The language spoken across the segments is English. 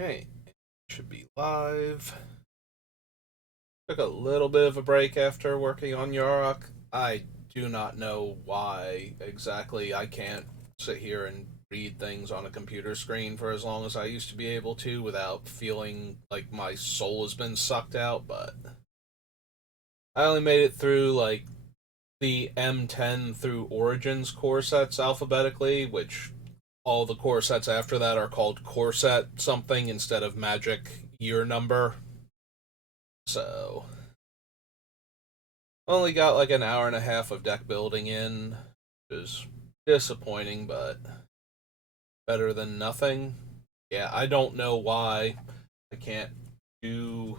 Okay, should be live. Took a little bit of a break after working on Yarok. I do not know why exactly I can't sit here and read things on a computer screen for as long as I used to be able to without feeling like my soul has been sucked out, but I only made it through like the M10 through Origins core sets alphabetically, which all the core sets after that are called core set something instead of magic year number. So only got like an hour and a half of deck building in, which is disappointing, but better than nothing. Yeah, I don't know why I can't do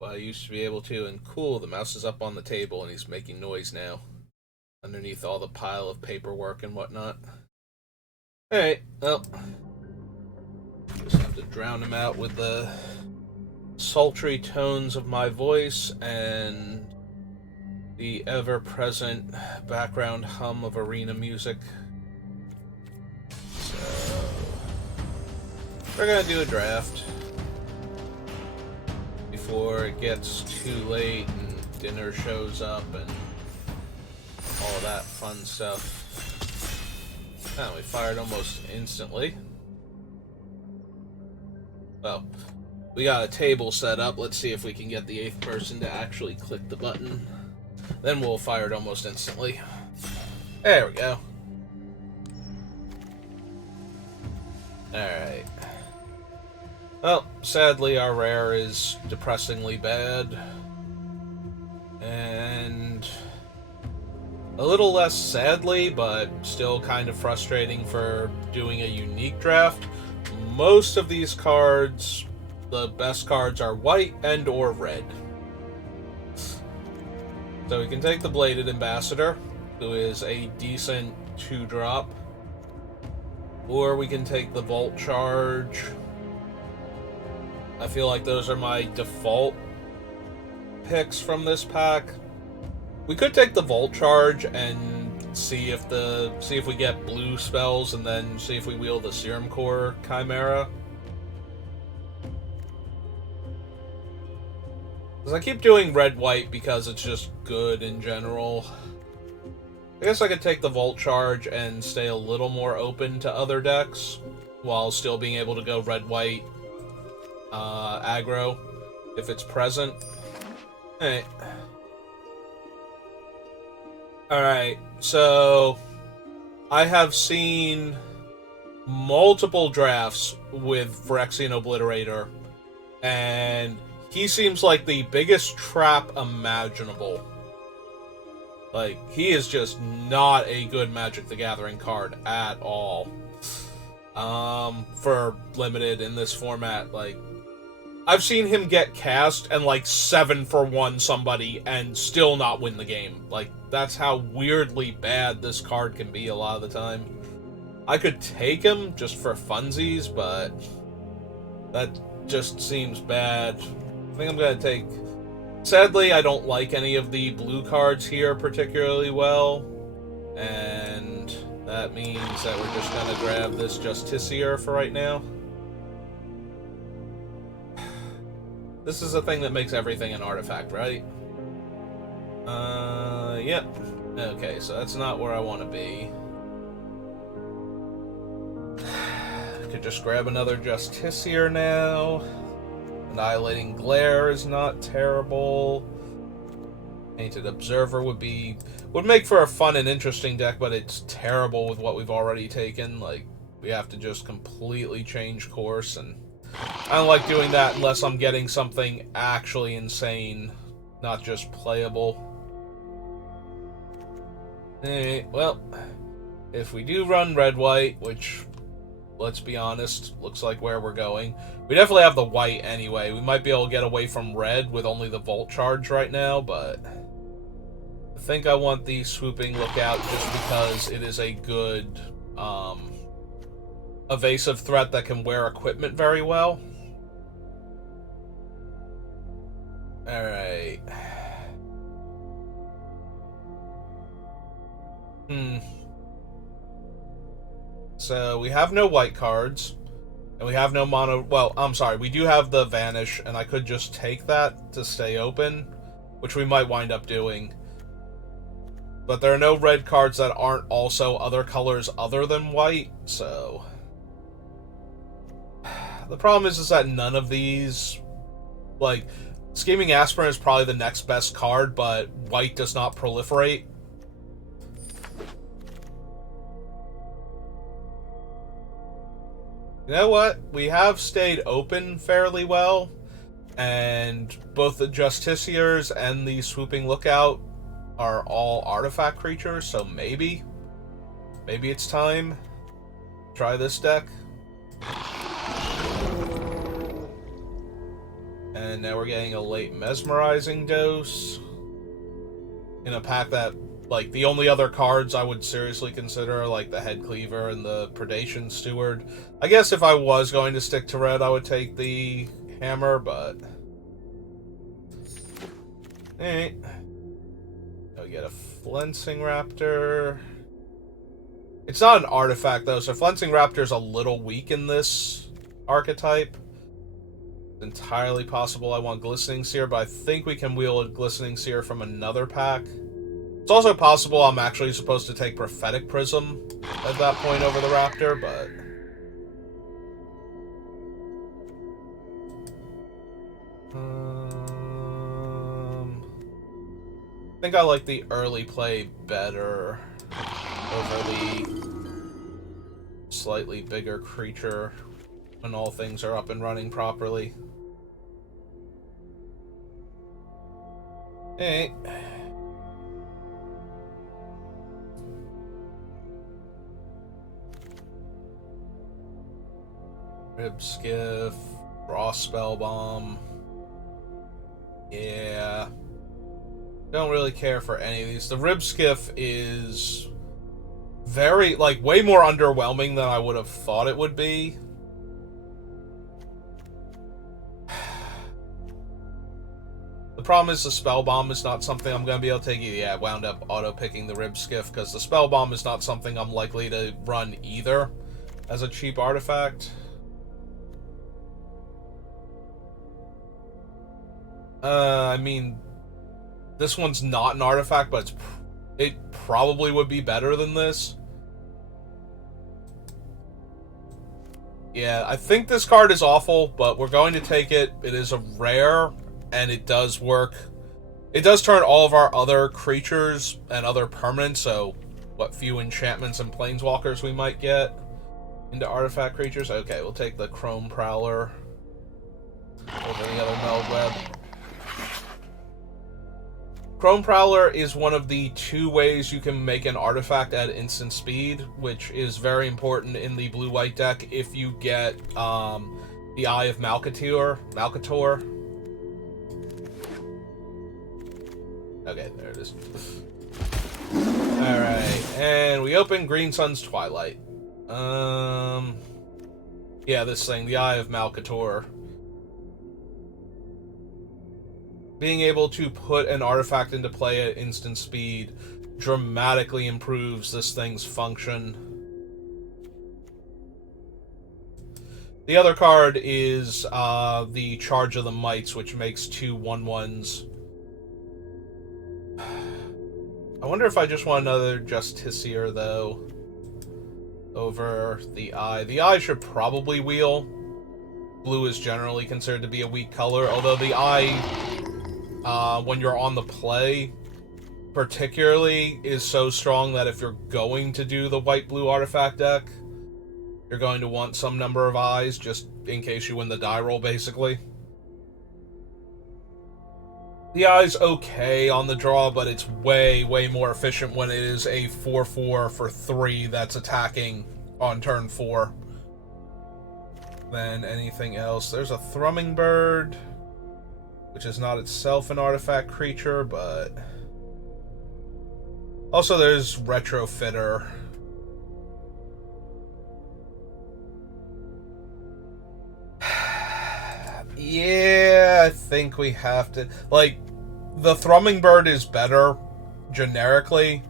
what I used to be able to. And cool, the mouse is up on the table and he's making noise now underneath all the pile of paperwork and whatnot. Alright, well, just have to drown him out with the sultry tones of my voice and the ever present background hum of arena music. So, we're gonna do a draft before it gets too late and dinner shows up and all that fun stuff. Oh, we fired almost instantly. Well, we got a table set up. Let's see if we can get the 8th person to actually click the button. Then we'll fire it almost instantly. There we go. Alright. Well, sadly our rare is depressingly bad. And a little less sadly, but still kind of frustrating for doing a unique draft. Most of these cards, the best cards are white and or red. So we can take the Bladed Ambassador, who is a decent 2-drop. Or we can take the Volt Charge. I feel like those are my default picks from this pack. We could take the Volt Charge and see if we get blue spells and then see if we wield the Serum Core Chimera. Because I keep doing red-white because it's just good in general. I guess I could take the Volt Charge and stay a little more open to other decks while still being able to go red-white aggro if it's present. Alright. Alright, so I have seen multiple drafts with Phyrexian Obliterator, and he seems like the biggest trap imaginable. Like, he is just not a good Magic the Gathering card at all. For limited in this format, like, I've seen him get cast and, like, 7 for 1 somebody and still not win the game. Like, that's how weirdly bad this card can be a lot of the time. I could take him just for funsies, but that just seems bad. I think I'm gonna take... Sadly, I don't like any of the blue cards here particularly well, and that means that we're just gonna grab this Justiciar for right now. This is a thing that makes everything an artifact, right? Yep. Okay, so that's not where I want to be. I could just grab another Justiciar now. Annihilating Glare is not terrible. Painted Observer would make for a fun and interesting deck, but it's terrible with what we've already taken. Like, we have to just completely change course, and I don't like doing that unless I'm getting something actually insane, not just playable. Well, if we do run red-white, which, let's be honest, looks like where we're going, we definitely have the white anyway. We might be able to get away from red with only the Volt Charge right now, but I think I want the Swooping Lookout just because it is a good evasive threat that can wear equipment very well. Alright. So, we have no white cards. And we have no mono... Well, I'm sorry. We do have the Vanish, and I could just take that to stay open, which we might wind up doing. But there are no red cards that aren't also other colors other than white, so... The problem is that none of these... Like, Scheming Aspirant is probably the next best card, but white does not proliferate. You know what? We have stayed open fairly well, and both the Justiciars and the Swooping Lookout are all artifact creatures, so maybe it's time to try this deck. And now we're getting a late Mesmerizing Dose in a pack that, like, the only other cards I would seriously consider are, like, the Head Cleaver and the Predation Steward. I guess if I was going to stick to red, I would take the Hammer, but... Alright. Now we get a Flensing Raptor. It's not an artifact, though, so Flensing Raptor's a little weak in this archetype. It's entirely possible I want Glistening Seer, but I think we can wheel a Glistening Seer from another pack. It's also possible I'm actually supposed to take Prophetic Prism at that point over the Raptor, but... I think I like the early play better over the slightly bigger creature when all things are up and running properly. Hey. Rib Skiff, Raw Spellbomb. Yeah. Don't really care for any of these. The Rib Skiff is very, like, way more underwhelming than I would have thought it would be. The problem is the Spell Bomb is not something I'm going to be able to take. Yeah, I wound up auto-picking the Rib Skiff because the Spell Bomb is not something I'm likely to run either as a cheap artifact. I mean, this one's not an artifact, but it probably would be better than this. Yeah, I think this card is awful, but we're going to take it. It is a rare, and it does work. It does turn all of our other creatures and other permanents, so what few enchantments and planeswalkers we might get, into artifact creatures. Okay, we'll take the Chrome Prowler over the other Meldweb. Chrome Prowler is one of the 2 ways you can make an artifact at instant speed, which is very important in the blue-white deck if you get the Eye of Malcator. Okay, there it is. Alright, and we open Green Sun's Twilight. Yeah, this thing, the Eye of Malcator. Being able to put an artifact into play at instant speed dramatically improves this thing's function. The other card is the Charge of the Mites, which makes 2 1/1s. I wonder if I just want another Justiciar, though, over the Eye. The Eye should probably wheel. Blue is generally considered to be a weak color, although the Eye... when you're on the play, particularly, is so strong that if you're going to do the white-blue artifact deck, you're going to want some number of eyes, just in case you win the die roll, basically. The Eye's okay on the draw, but it's way, way more efficient when it is a 4/4 for 3 that's attacking on turn 4 than anything else. There's a Thrumming Bird, which is not itself an artifact creature, but... Also, there's Retrofitter. Yeah, I think we have to... Like, the Thrumming Bird is better, generically,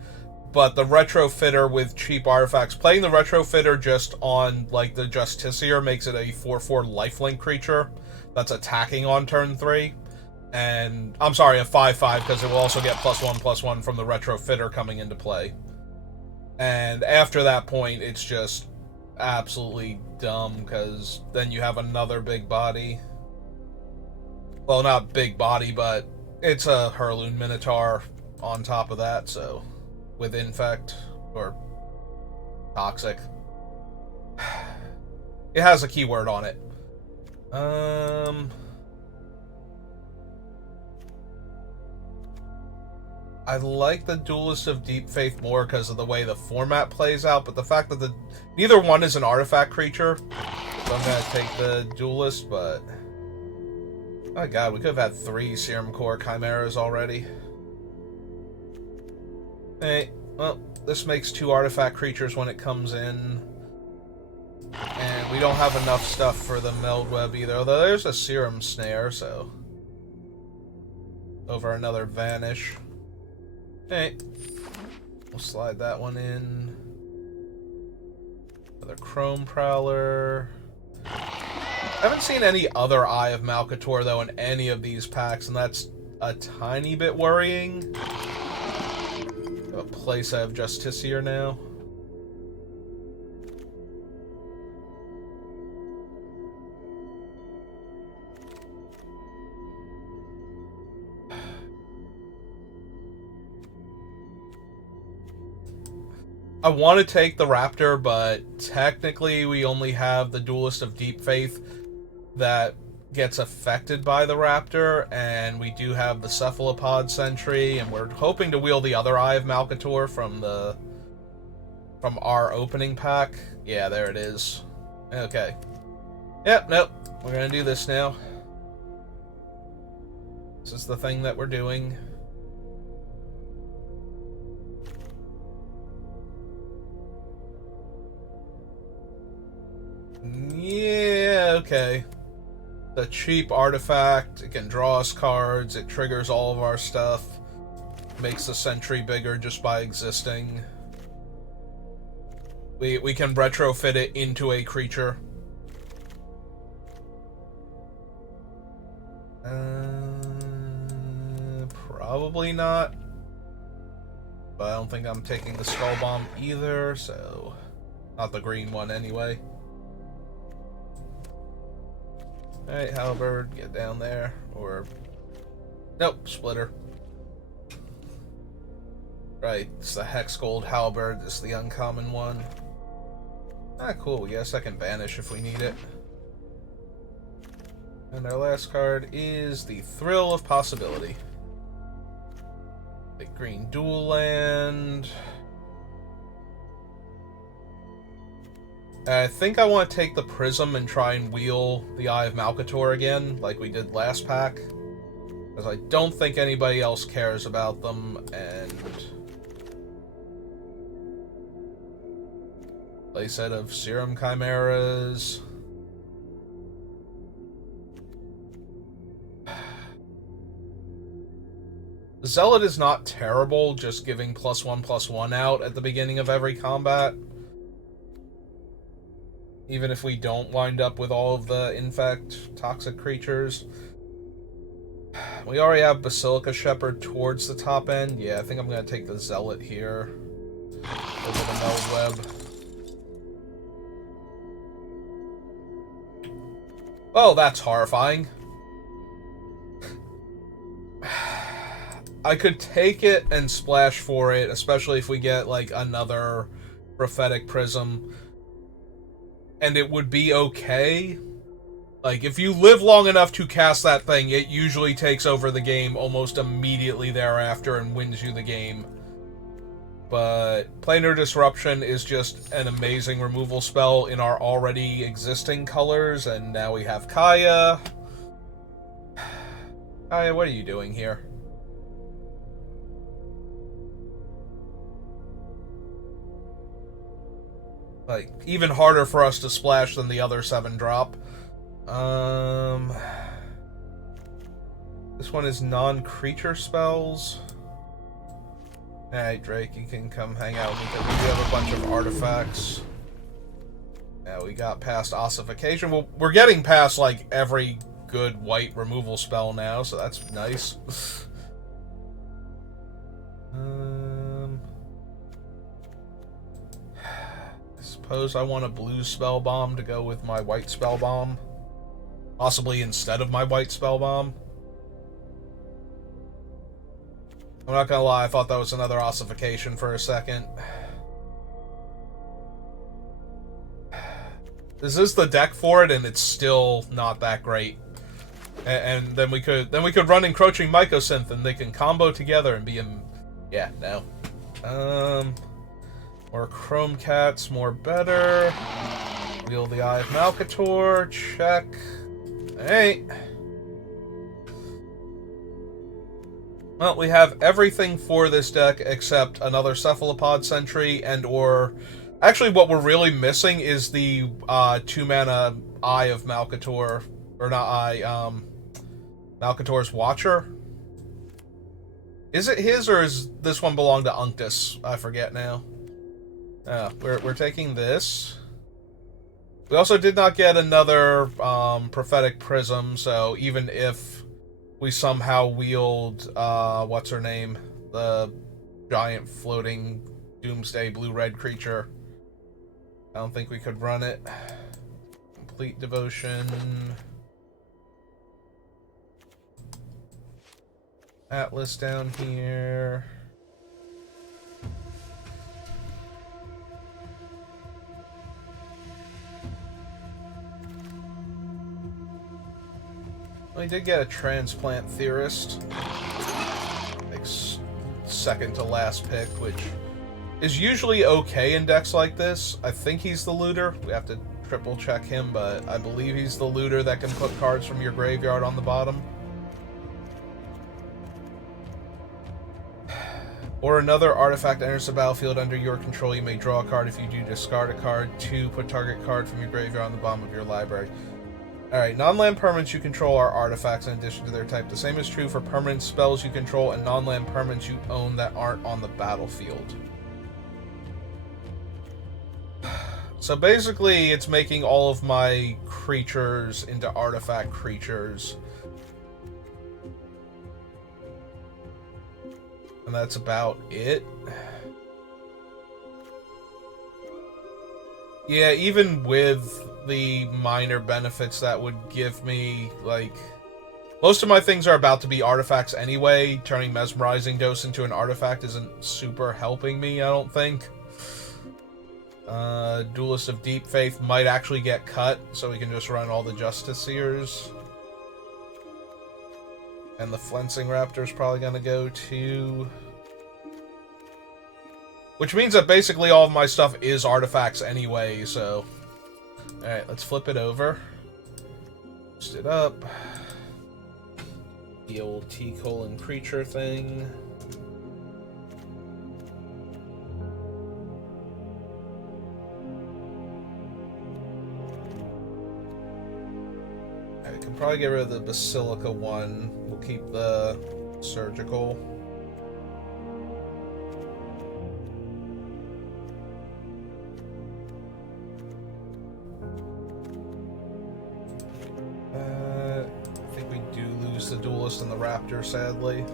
but the retrofitter with cheap artifacts, playing the retrofitter just on like the Justiciar makes it a 4/4 lifelink creature that's attacking on turn 3. And I'm sorry, a 5/5, because it will also get +1/+1 from the retrofitter coming into play. And after that point, it's just absolutely dumb, because then you have another big body. Well, not big body, but it's a Hurloon Minotaur on top of that, so with Infect or Toxic. It has a keyword on it. I like the Duelist of Deep Faith more because of the way the format plays out, but the fact that neither one is an artifact creature, so I'm gonna take the Duelist, but oh my god, we could have had 3 Serum Core Chimeras already. Hey, well, this makes 2 artifact creatures when it comes in. And we don't have enough stuff for the Meld Web either, although there's a Serum Snare, so over another Vanish. Hey, we'll slide that one in. Another Chrome Prowler. I haven't seen any other Eye of Malcator, though, in any of these packs, and that's a tiny bit worrying. A place I have Justiciar now. I want to take the Raptor, but technically we only have the Duelist of Deep Faith that gets affected by the Raptor, and we do have the Cephalopod Sentry, and we're hoping to wheel the other Eye of Malcator from our opening pack. Yeah, there it is. Okay. Yep, nope. We're gonna do this now. This is the thing that we're doing. Yeah, okay. The cheap artifact, it can draw us cards, it triggers all of our stuff, makes the Sentry bigger just by existing. We can retrofit it into a creature. Probably not. But I don't think I'm taking the Skull Bomb either, so not the green one anyway. Alright, Halberd, get down there. Or nope, Splitter. Right, it's the Hex Gold Halberd, this is the uncommon one. Ah, cool, we got a second Banish if we need it. And our last card is the Thrill of Possibility. The green dual land. I think I want to take the Prism and try and wheel the Eye of Malcator again, like we did last pack. Because I don't think anybody else cares about them, and playset of Serum Chimeras. Zealot is not terrible, just giving +1/+1 out at the beginning of every combat. Even if we don't wind up with all of the Infect toxic creatures. We already have Basilica Shepherd towards the top end. Yeah, I think I'm going to take the Zealot here over the Meld Web. Oh, that's horrifying. I could take it and splash for it, especially if we get, like, another Prophetic Prism. And it would be okay. Like, if you live long enough to cast that thing, it usually takes over the game almost immediately thereafter and wins you the game. But Planar Disruption is just an amazing removal spell in our already existing colors, and now we have Kaya. Kaya, what are you doing here? Like, even harder for us to splash than the other 7-drop. This one is non-creature spells. Alright, Drake, you can come hang out with me because we do have a bunch of artifacts. Yeah, we got past ossification. Well, we're getting past, like, every good white removal spell now, so that's nice. I suppose I want a blue spell bomb to go with my white spell bomb. Possibly instead of my white spell bomb. I'm not gonna lie, I thought that was another ossification for a second. This is the deck for it, and it's still not that great. And then we could run Encroaching Mycosynth, and they can combo together and be a... Yeah, no. More Chrome Cats, more better. Wheel the Eye of Malcator, check. Alright. Well, we have everything for this deck except another Cephalopod Sentry and or... Actually, what we're really missing is the 2-mana Eye of Malcator. Or not Eye, Malcator's Watcher. Is it his, or is this one belong to Unctus? I forget now. We're taking this. We also did not get another Prophetic Prism, so even if we somehow wield, what's her name? The giant floating Doomsday blue-red creature, I don't think we could run it. Complete Devotion. Atlas down here. We did get a Transplant Theorist. Like, second to last pick, which is usually okay in decks like this. I think he's the looter. We have to triple check him, but I believe he's the looter that can put cards from your graveyard on the bottom. Or another artifact enters the battlefield under your control. You may draw a card. If you do, discard a card. 2, put target card from your graveyard on the bottom of your library. Alright, non-land permanents you control are artifacts in addition to their type. The same is true for permanent spells you control and non-land permanents you own that aren't on the battlefield. So basically, it's making all of my creatures into artifact creatures. And that's about it. Yeah, even with the minor benefits that would give me, like... Most of my things are about to be artifacts anyway. Turning Mesmerizing Dose into an artifact isn't super helping me, I don't think. Duelist of Deep Faith might actually get cut, so we can just run all the Justiciars. And the Flensing Raptor's probably gonna go too. Which means that basically all of my stuff is artifacts anyway, so... Alright, let's flip it over. Boost it up. The old T-colon creature thing. I can probably get rid of the Basilica one. We'll keep the Surgical. I think we do lose the Duelist and the Raptor, sadly.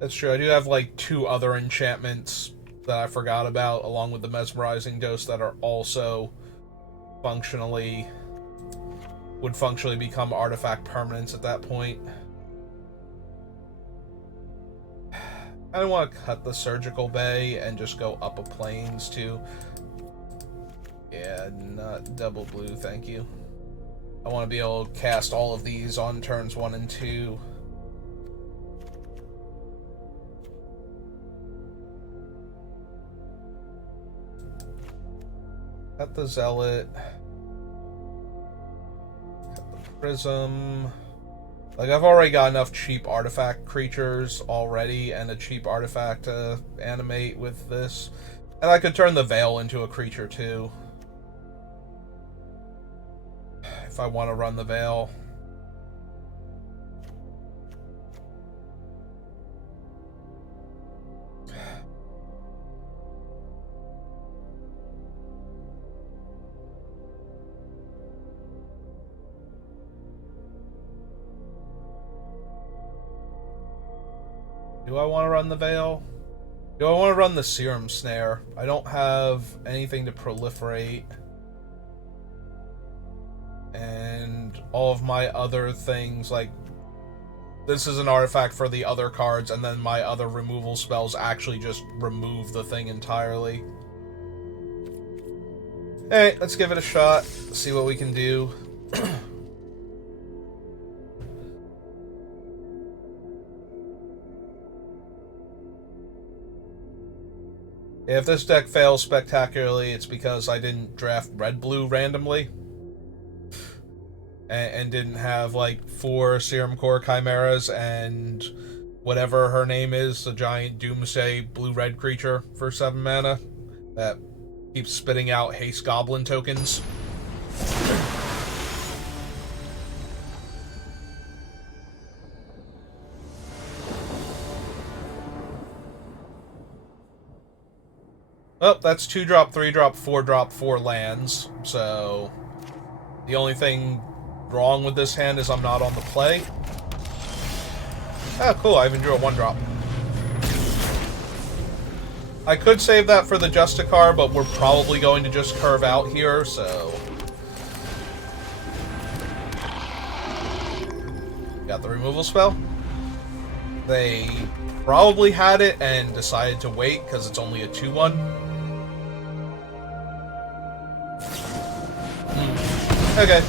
That's true. I do have like 2 other enchantments that I forgot about, along with the Mesmerizing Dose, that are also would functionally become artifact permanents at that point. I don't want to cut the Surgical Bay and just go up a Plains too. Yeah, not double blue, thank you. I want to be able to cast all of these on turns 1 and 2. Cut the Zealot. Cut the Prism. Like, I've already got enough cheap artifact creatures already and a cheap artifact to animate with this. And I could turn the Veil into a creature, too. If I want to run the Veil. Do I want to run the Veil? Do I want to run the Serum Snare? I don't have anything to proliferate. And all of my other things, like, this is an artifact for the other cards, and then my other removal spells actually just remove the thing entirely. Alright, let's give it a shot, see what we can do. If this deck fails spectacularly, it's because I didn't draft red-blue randomly. And didn't have, like, 4 Serum Core Chimeras and whatever her name is, a giant Doomsday blue-red creature for 7 mana that keeps spitting out Haste Goblin tokens. Oh, that's 2-drop, 3-drop, 4-drop, 4 lands. So the only thing wrong with this hand is I'm not on the play. Oh, cool, I even drew a 1-drop. I could save that for the Justicar, but we're probably going to just curve out here, so... Got the removal spell. They probably had it and decided to wait because it's only a 2-1. Okay.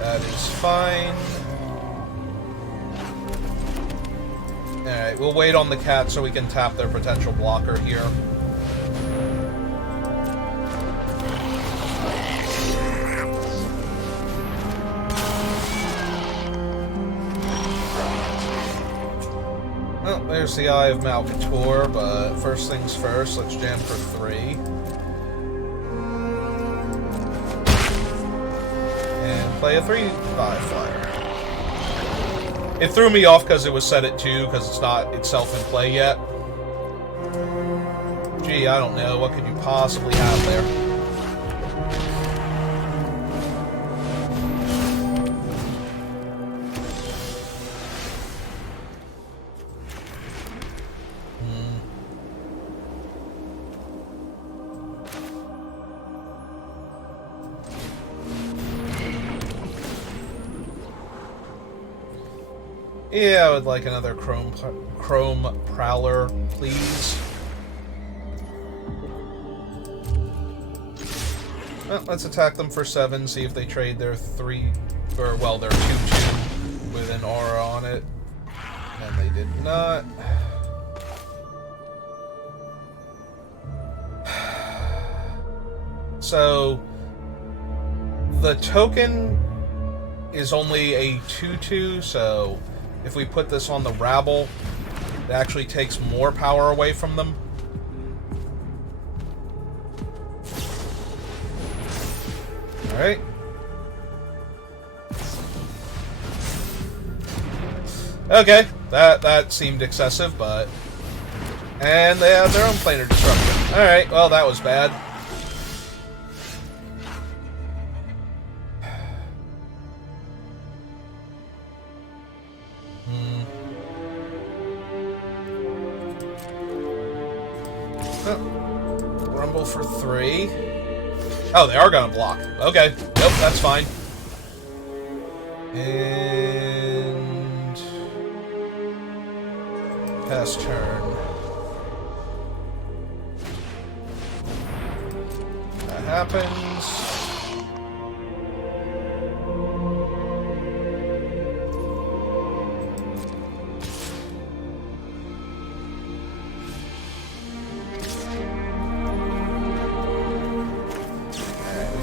That is fine. Alright, we'll wait on the cat so we can tap their potential blocker here. Well, there's the Eye of Malcator, but first things first, let's jam for 3. Play a 3/5 flyer. It threw me off because it was set at 2, because it's not itself in play yet. Gee, I don't know. What could you possibly have there? Yeah, I would like another Chrome Prowler, please. Well, let's attack them for 7, see if they trade their 3, or, well, their 2/2 with an aura on it. And they did not. So, the token is only a 2/2, so if we put this on the Rabble, it actually takes more power away from them. Alright. Okay, that seemed excessive, but... And they have their own planar destruction. Alright, well, that was bad. Rumble for 3. Oh, they are gonna block. Okay. Yep, that's fine. And... pass turn. That happens.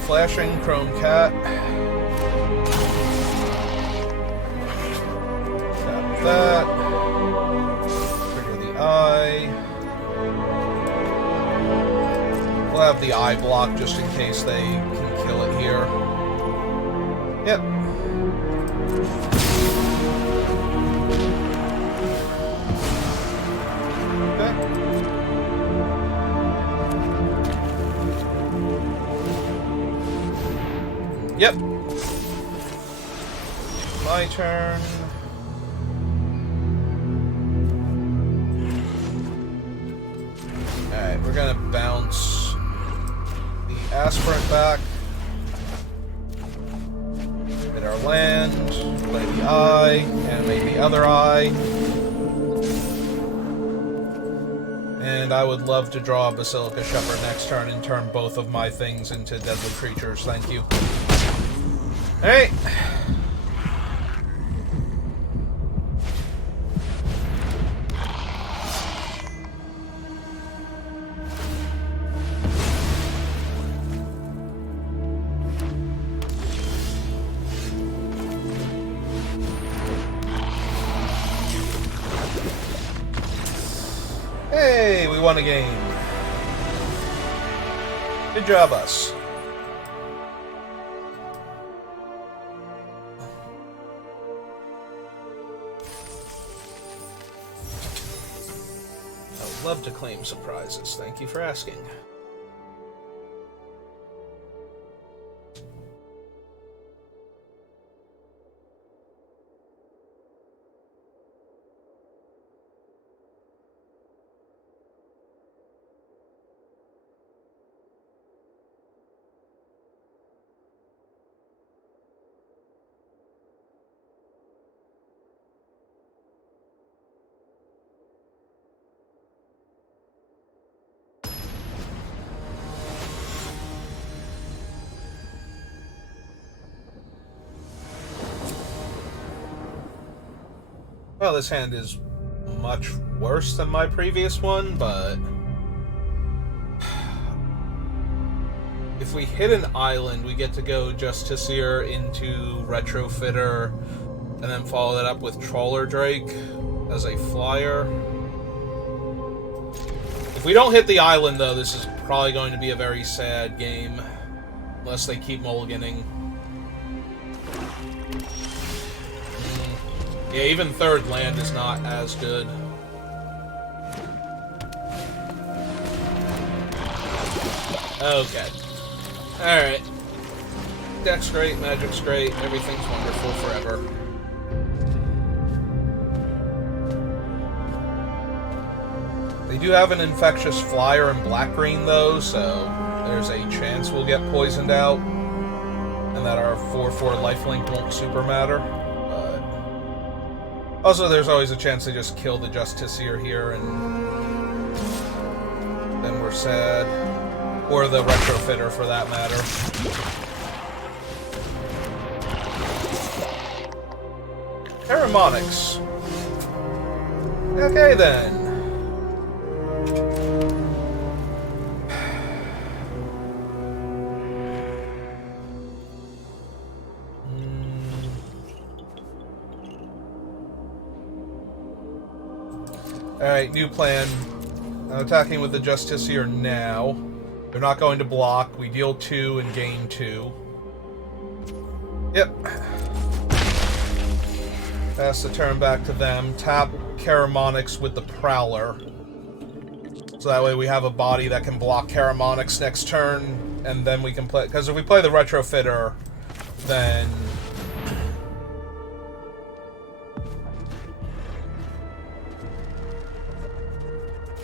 Flashing Chrome Cat. that. Trigger the eye. We'll have the eye block just in case they can kill it here. Yep. Yep. My turn. Alright, we're gonna bounce the aspirant back. Hit our land. Play the eye. Animate the other eye. And I would love to draw a Basilica Shepherd next turn and turn both of my things into deadly creatures. Thank you. Alright. Hey, we won a game. Good job, us. Love to claim surprises. Thank you for asking. Well, this hand is much worse than my previous one, but if we hit an island, we get to go Justiciar into Retrofitter, and then follow that up with Trawler Drake as a flyer. If we don't hit the island, though, this is probably going to be a very sad game, unless they keep mulliganing. Yeah, even third land is not as good. Okay. Alright. Deck's great, Magic's great, everything's wonderful forever. They do have an Infectious Flyer in black-green, though, so there's a chance we'll get poisoned out, and that our 4/4 lifelink won't super matter. Also, there's always a chance they just kill the Justiciar here, and then we're sad. Or the Retrofitter, for that matter. Aramonyx. Okay, then. Alright, new plan. I'm attacking with the Justiciar now. They're not going to block. We deal 2 and gain 2. Yep. Pass the turn back to them. Tap Karamonix with the Prowler. So that way we have a body that can block Karamonix next turn, and then we can play... Because if we play the Retrofitter, then...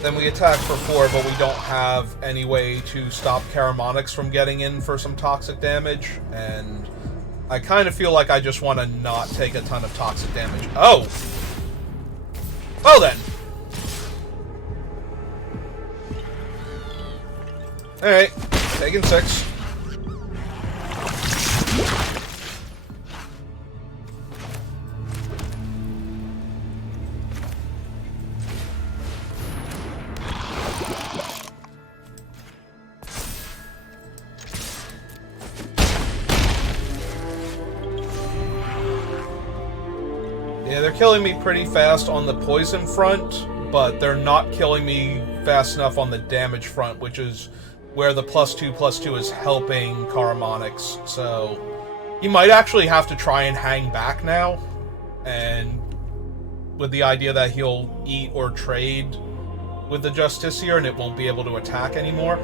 Then we attack for 4, but we don't have any way to stop Karamonix from getting in for some toxic damage, and I kind of feel like I just want to not take a ton of toxic damage. Oh! Well then! Alright, taking 6. Yeah, they're killing me pretty fast on the poison front, but they're not killing me fast enough on the damage front, which is where the +2/+2 is helping Karamonix. So he might actually have to try and hang back now, and with the idea that he'll eat or trade with the Justiciar and it won't be able to attack anymore.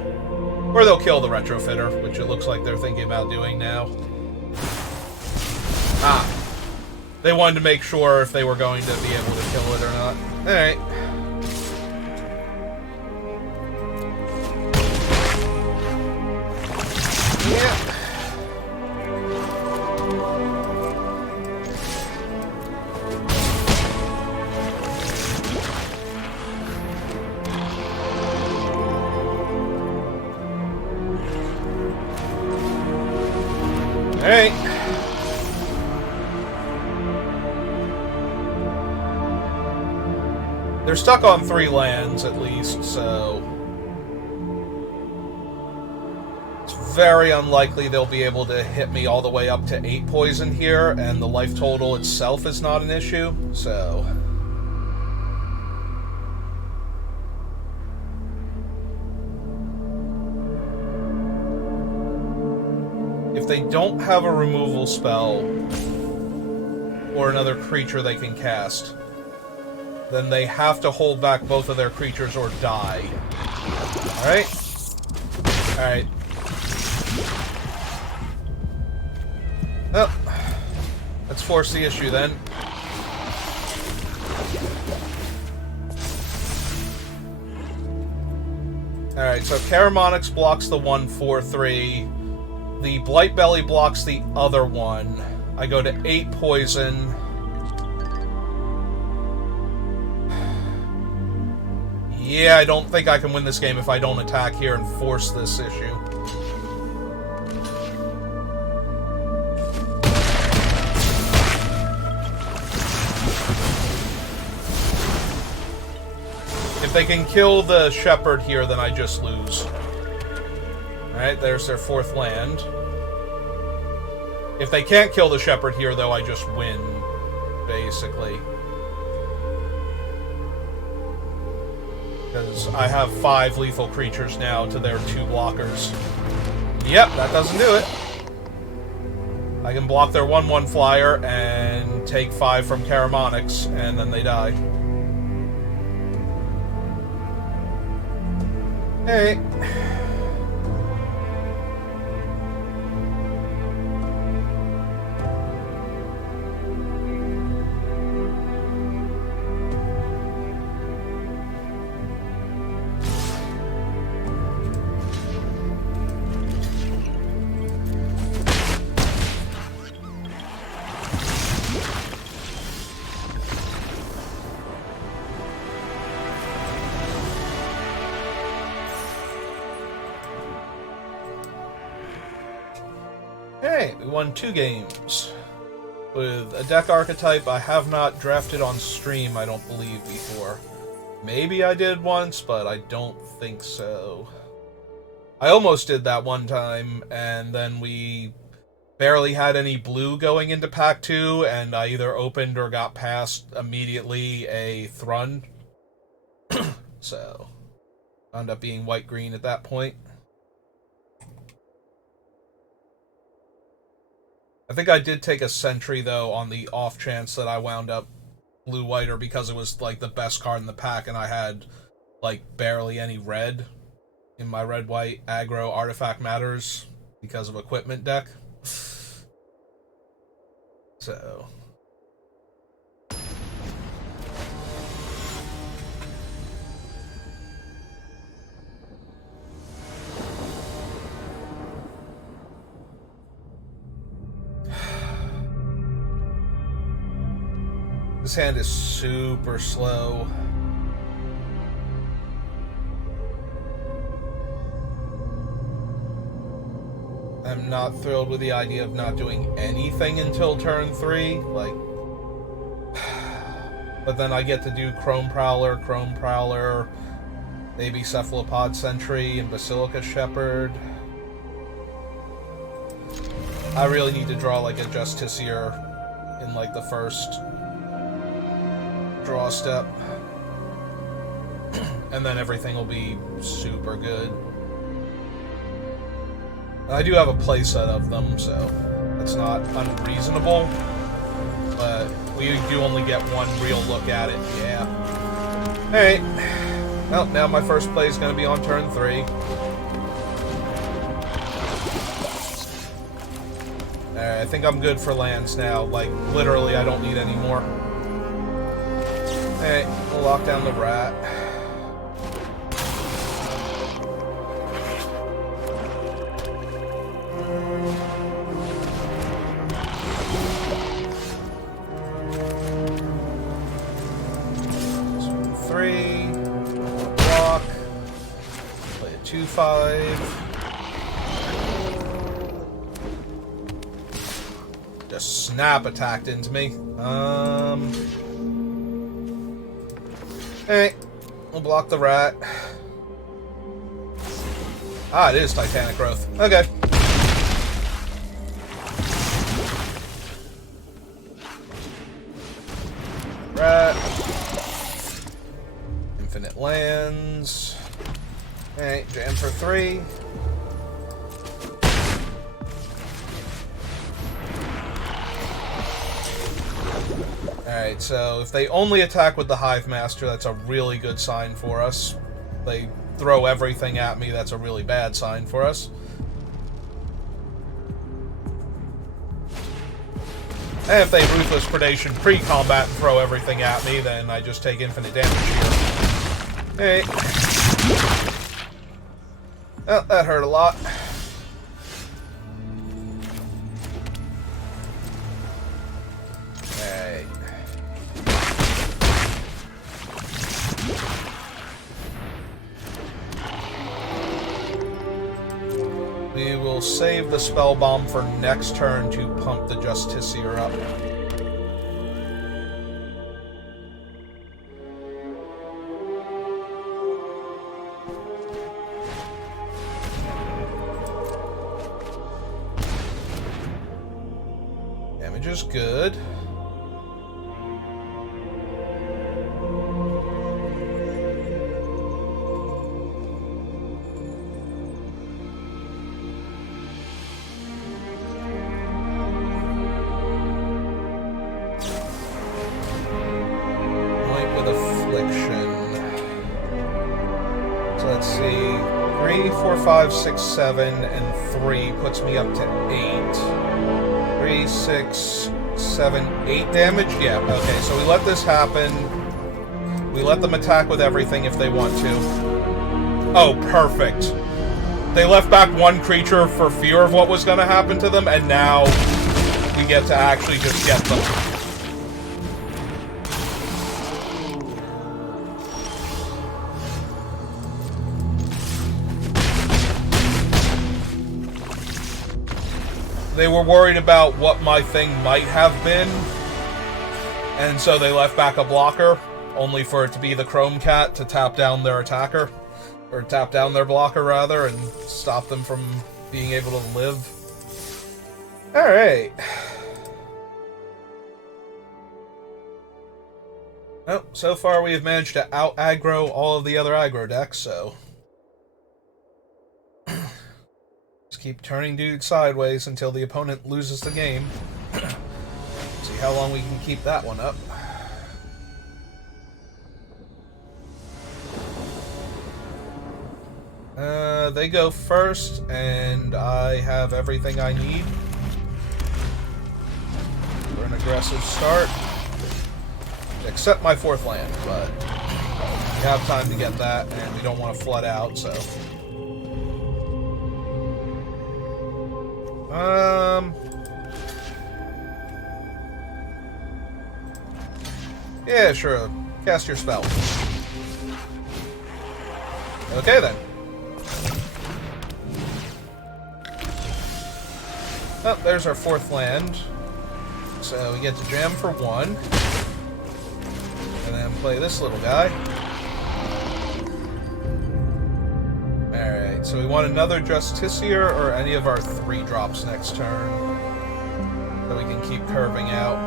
Or they'll kill the Retrofitter, which it looks like they're thinking about doing now. Ah. They wanted to make sure if they were going to be able to kill it or not. Alright. Yeah. Alright. They're stuck on 3 lands, at least, so it's very unlikely they'll be able to hit me all the way up to 8 poison here, and the life total itself is not an issue, so... If they don't have a removal spell or another creature they can cast, then they have to hold back both of their creatures or die. Alright? Alright. Well, let's force the issue then. Alright, so Karamonix blocks the 1/4/3. The Blightbelly blocks the other one. I go to 8 poison. Yeah, I don't think I can win this game if I don't attack here and force this issue. If they can kill the Shepherd here, then I just lose. Alright, there's their 4th land. If they can't kill the Shepherd here, though, I just win, basically. Because I have 5 lethal creatures now to their 2 blockers. Yep, that doesn't do it. I can block their 1/1 flyer and take 5 from Karamonix, and then they die. Hey. Hey, we won 2 games. With a deck archetype I have not drafted on stream, I don't believe, before. Maybe I did once, but I don't think so. I almost did that one time, and then we barely had any blue going into Pack 2, and I either opened or got past immediately a Thrun. So, wound up being white-green at that point. I think I did take a Sentry, though, on the off chance that I wound up blue-white, or because it was, like, the best card in the pack, and I had, like, barely any red in my red-white aggro Artifact Matters because of equipment deck. So... This hand is super slow. I'm not thrilled with the idea of not doing anything until turn 3. Like, but then I get to do Chrome Prowler, maybe Cephalopod Sentry, and Basilica Shepherd. I really need to draw like a Justiciar in like the first draw step. And then everything will be super good. I do have a playset of them, so it's not unreasonable. But we do only get one real look at it, yeah. Alright. Well, now my first play is going to be on turn 3. Alright, I think I'm good for lands now. Like, literally, I don't need any more. Alright, we'll lock down the rat. Block. Play a 2/5. Just snap attacked into me. Hey, we'll block the rat. Ah, it is Titanic Growth. Okay. Rat. Infinite lands. Alright, jam for 3. Alright, so if they only attack with the Hive Master, that's a really good sign for us. If they throw everything at me, that's a really bad sign for us. And if they Ruthless Predation pre-combat and throw everything at me, then I just take infinite damage here. Hey. Oh, that hurt a lot. Hey. We will save the Spell Bomb for next turn to pump the Justiciar up. Damage is good. Let's see, 3, 4, 5, 6, 7, and 3 puts me up to 8. 3, 6, 7, 8 damage? Yeah, okay, so we let this happen. We let them attack with everything if they want to. Oh, perfect. They left back one creature for fear of what was going to happen to them, and now we get to actually just get them. They were worried about what my thing might have been, and so they left back a blocker, only for it to be the Chrome Cat to tap down their attacker, or tap down their blocker, rather, and stop them from being able to live. Alright. Oh, so far we have managed to out-aggro all of the other aggro decks, so... keep turning dudes sideways until the opponent loses the game. See how long we can keep that one up. They go first, and I have everything I need for an aggressive start. Except my 4th land, but we have time to get that, and we don't want to flood out, so... Yeah, sure. Cast your spell. Okay, then. Oh, there's our 4th land. So we get to jam for 1. And then play this little guy. Alright, so we want another Justiciar or any of our 3 drops next turn. So we can keep curving out.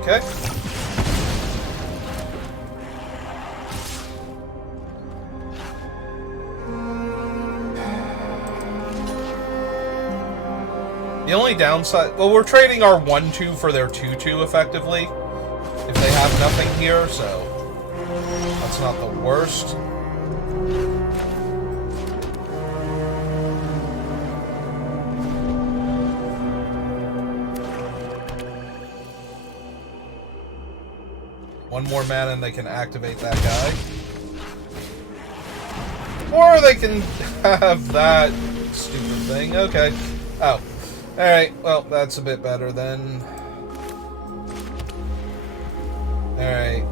Okay. The only downside... Well, we're trading our 1-2 for their 2-2, effectively. If they have nothing here, so... That's not the worst. One more mana and they can activate that guy. Or they can have that stupid thing. Okay. Oh. Alright, well, that's a bit better then. Alright.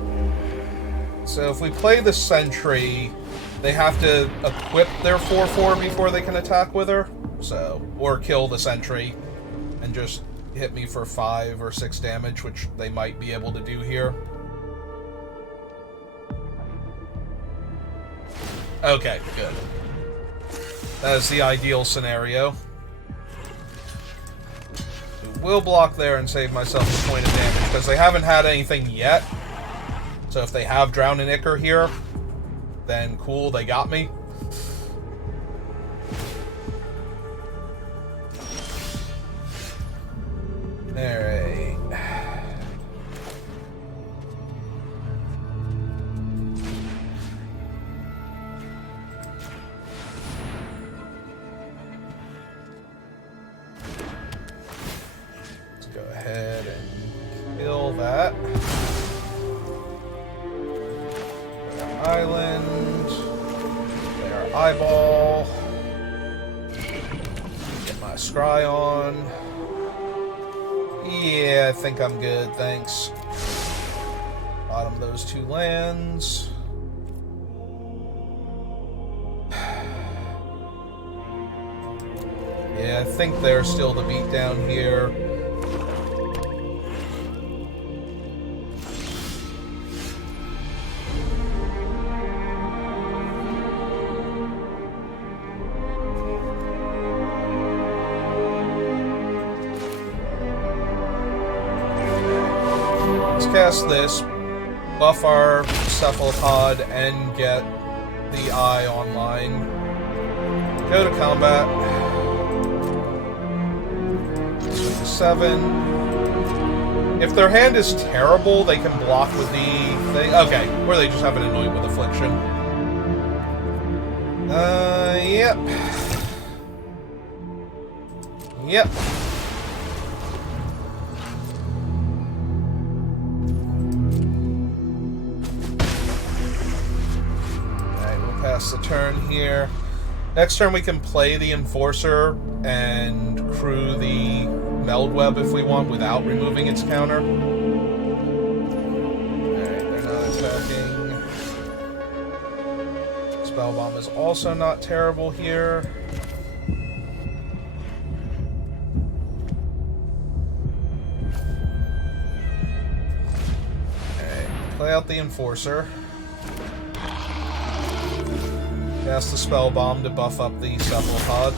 So if we play the Sentry, they have to equip their 4/4 before they can attack with her. So, or kill the Sentry and just hit me for 5 or 6 damage, which they might be able to do here. Okay, good. That is the ideal scenario. Will block there and save myself a point of damage, because they haven't had anything yet. So if they have Drown and Ichor here, then cool, they got me. Alright. Let's go ahead and kill that. Island. Play our eyeball. Get my scry on. Yeah, I think I'm good, thanks. Bottom those 2 lands. Yeah, I think they're still the beatdown here. Cast this, buff our Cephalopod, and get the eye online. Go to combat. Swing 7. If their hand is terrible, they can block with the thing. Okay, or they just have an Anoint with Affliction. Yep. Yep. The turn here. Next turn we can play the Enforcer and crew the Meldweb if we want without removing its counter. Alright, they're not attacking. Spellbomb is also not terrible here. Alright, play out the Enforcer. Cast the Spell Bomb to buff up the Cephalopod.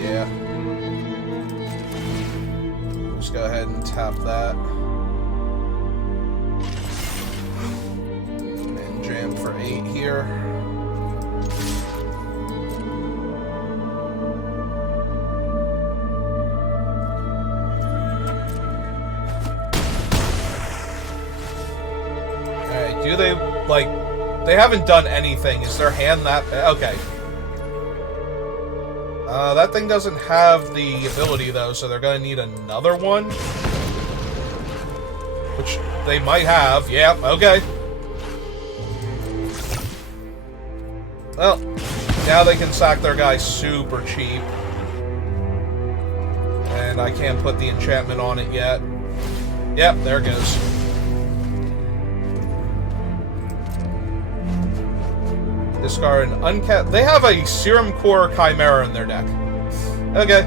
Yeah. Just go ahead and tap that. And jam for 8 here. Do they, like, they haven't done anything. Is their hand that bad? Okay. That thing doesn't have the ability, though, so they're gonna need another one. Which they might have. Yeah, okay. Well, now they can sack their guy super cheap. And I can't put the enchantment on it yet. Yep, there it goes. Discard an uncast. They have a Serum Core Chimera in their deck. Okay.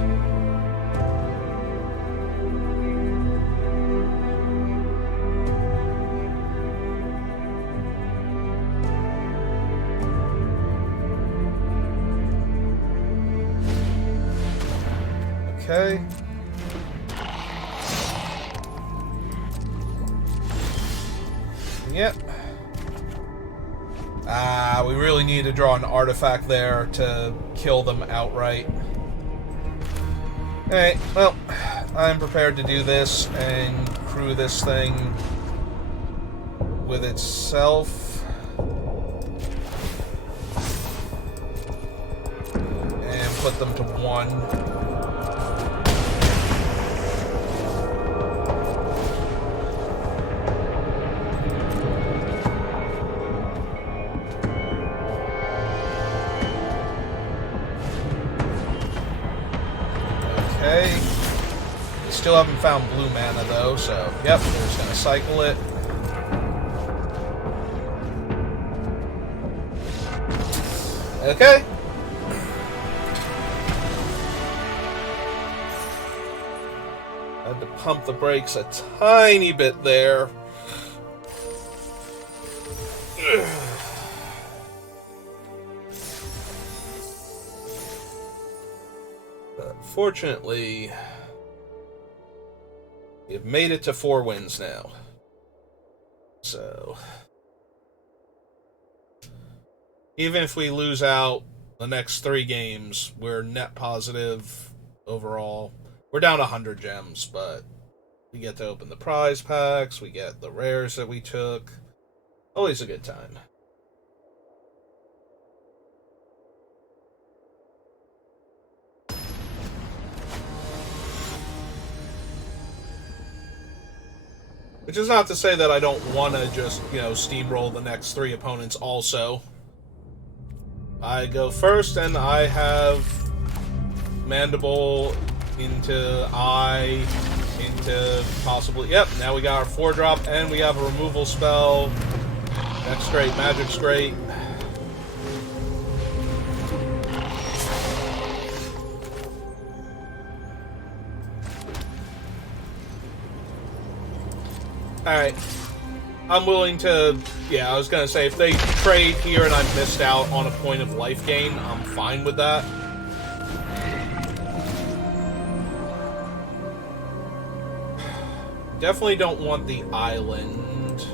Okay. Yep. We really need to draw an artifact there to kill them outright. Alright, well, I'm prepared to do this and crew this thing with itself. And put them to 1. Okay. Still haven't found blue mana though, so yep, we're just gonna cycle it. Okay. Had to pump the brakes a tiny bit there. Fortunately, we've made it to 4 wins now. So, even if we lose out the next 3 games, we're net positive overall. We're down 100 gems, but we get to open the prize packs, we get the rares that we took. Always a good time. Which is not to say that I don't want to just, steamroll the next 3 opponents also. I go first, and I have Mandible into Eye, into possibly... Yep, now we got our 4-drop, and we have a removal spell. That's great. Magic's great. Alright. I'm willing to... Yeah, I was gonna say, if they trade here and I missed out on a point of life gain, I'm fine with that. Definitely don't want the island.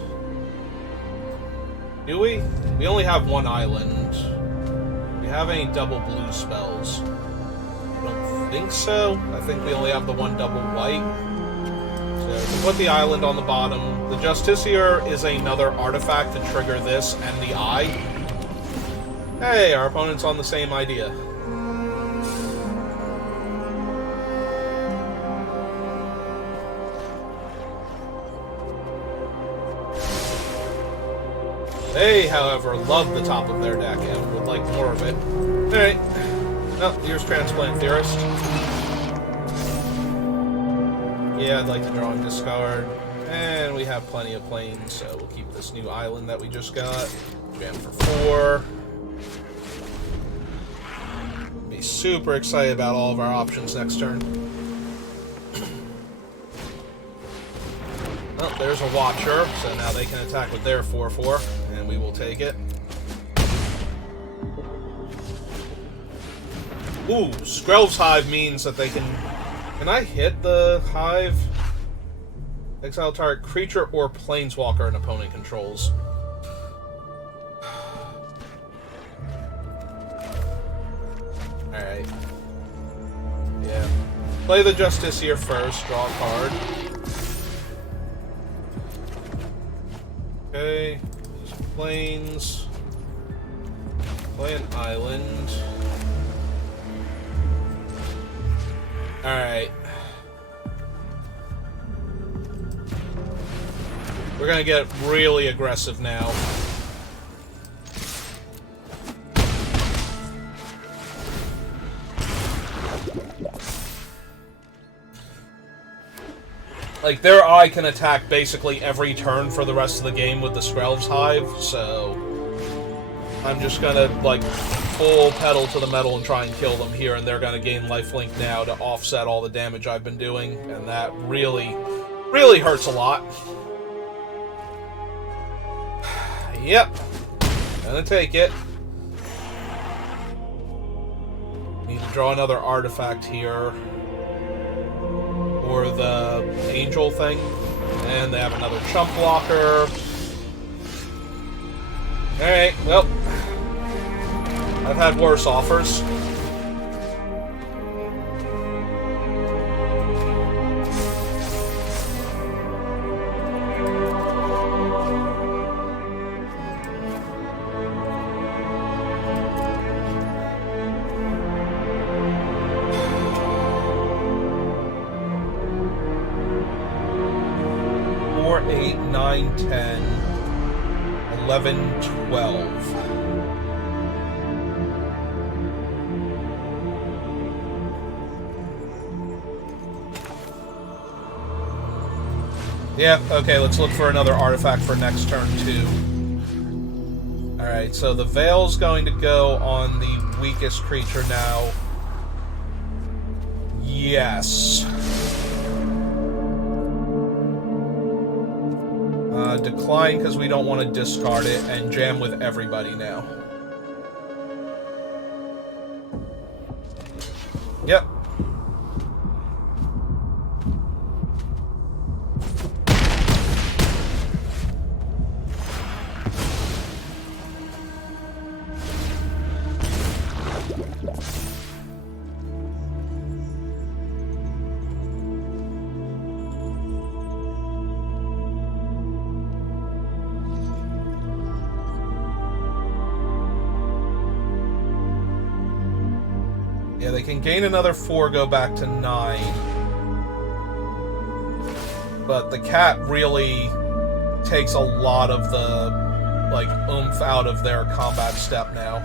Do we? We only have 1 island. Do we have any double blue spells? I don't think so. I think we only have the 1 double white. So, put the island on the bottom. The Justiciar is another artifact to trigger this and the Eye. Hey, our opponent's on the same idea. They, however, love the top of their deck and would like more of it. Alright. Oh, here's Transplant Theorist. Yeah, I'd like to draw and discard. And we have plenty of planes, so we'll keep this new island that we just got. Jam for 4. Be super excited about all of our options next turn. Well, there's a Watcher, so now they can attack with their 4/4, and we will take it. Ooh, Skrelv's Hive means that they can... Can I hit the Hive? Exile target creature or planeswalker an opponent controls. Alright. Yeah. Play the Justiciar first, draw a card. Okay. These planes. Play an island. Alright. We're gonna get really aggressive now. Like, their Eye can attack basically every turn for the rest of the game with the Skrelv's Hive, so... I'm just gonna, like, full pedal to the metal and try and kill them here, and they're gonna gain lifelink now to offset all the damage I've been doing, and that really, really hurts a lot. Yep. Gonna take it. Need to draw another artifact here. for the angel thing. And they have another chump blocker. Alright, well. I've had worse offers. Four, 8, 9, 10, 11, 12. Yeah, okay, let's look for another artifact for next turn, too. Alright, so the Veil's going to go on the weakest creature now. Yes. Decline because we don't want to discard it, and jam with everybody now. Yep. Yeah, they can gain another 4, go back to 9. But the cat really takes a lot of the, like, oomph out of their combat step now.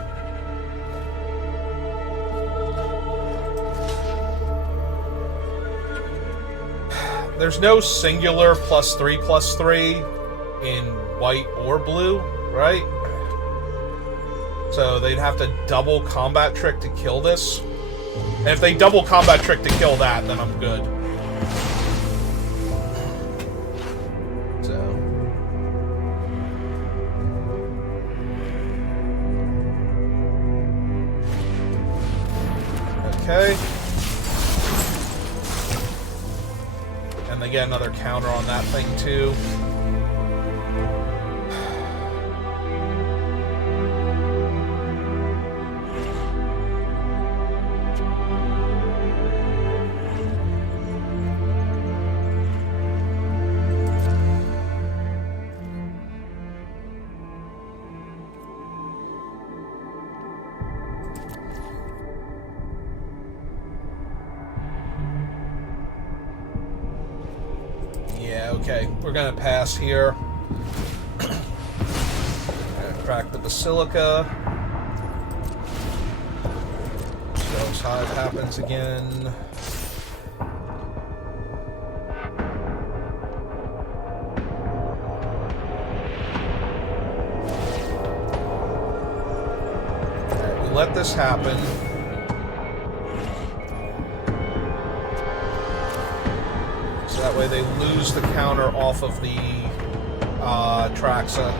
There's no singular +3/+3 in white or blue, right? So they'd have to double combat trick to kill this. And if they double combat trick to kill that, then I'm good. So. Okay. And they get another counter on that thing, too. Okay, we're gonna pass here. Crack the Basilica. Ghost Hive happens again. Alright, we let this happen. That way they lose the counter off of the Traxa.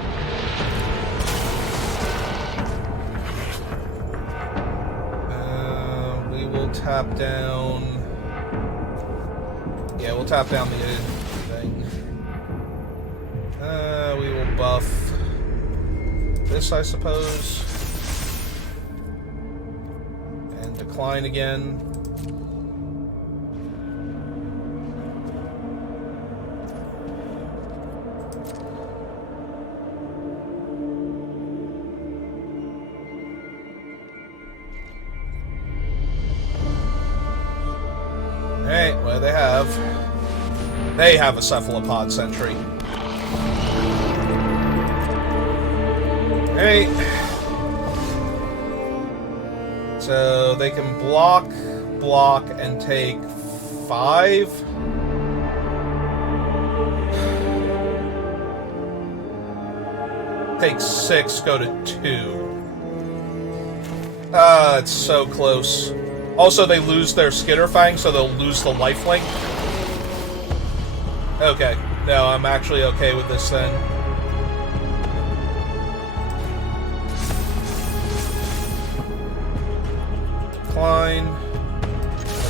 We will tap down... Yeah, we'll tap down the thing. We will buff this, I suppose. And decline again. Alright, what do they have? They have a Cephalopod Sentry. Alright. So they can block, and take 5. Take 6, go to 2. It's so close. Also, they lose their Skitterfang, so they'll lose the lifelink. Okay. No, I'm actually okay with this then. Decline.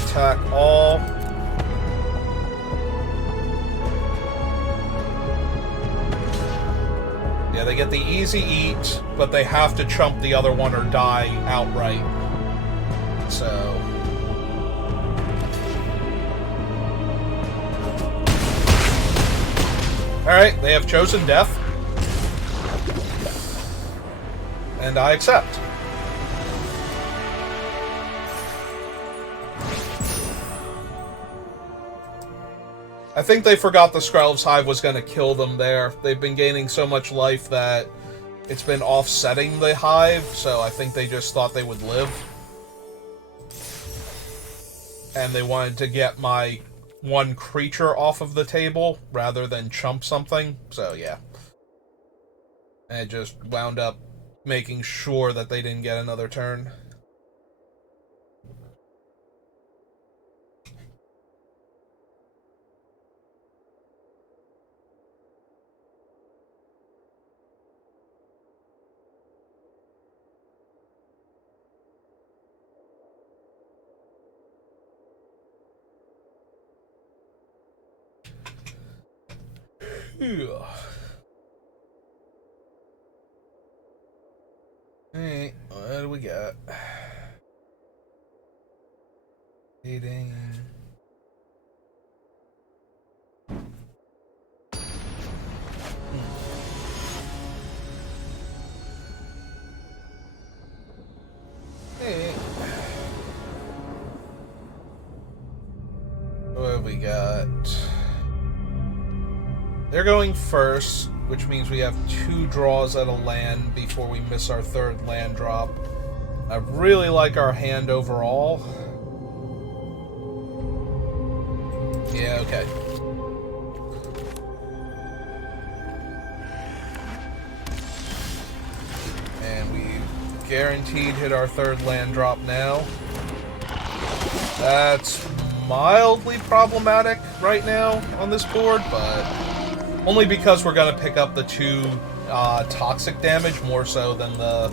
Attack all. Yeah, they get the easy eat, but they have to chump the other one or die outright. So... Alright, they have chosen death. And I accept. I think they forgot the Skrelv's Hive was going to kill them there. They've been gaining so much life that it's been offsetting the Hive, so I think they just thought they would live. And they wanted to get my one creature off of the table rather than chump something, so yeah. And it just wound up making sure that they didn't get another turn. Alright, what do we got? Dating. Hey. What have we got? They're going first, which means we have 2 draws at a land before we miss our 3rd land drop. I really like our hand overall. Yeah, okay. And we guaranteed hit our 3rd land drop now. That's mildly problematic right now on this board, but only because we're going to pick up the 2 toxic damage more so than the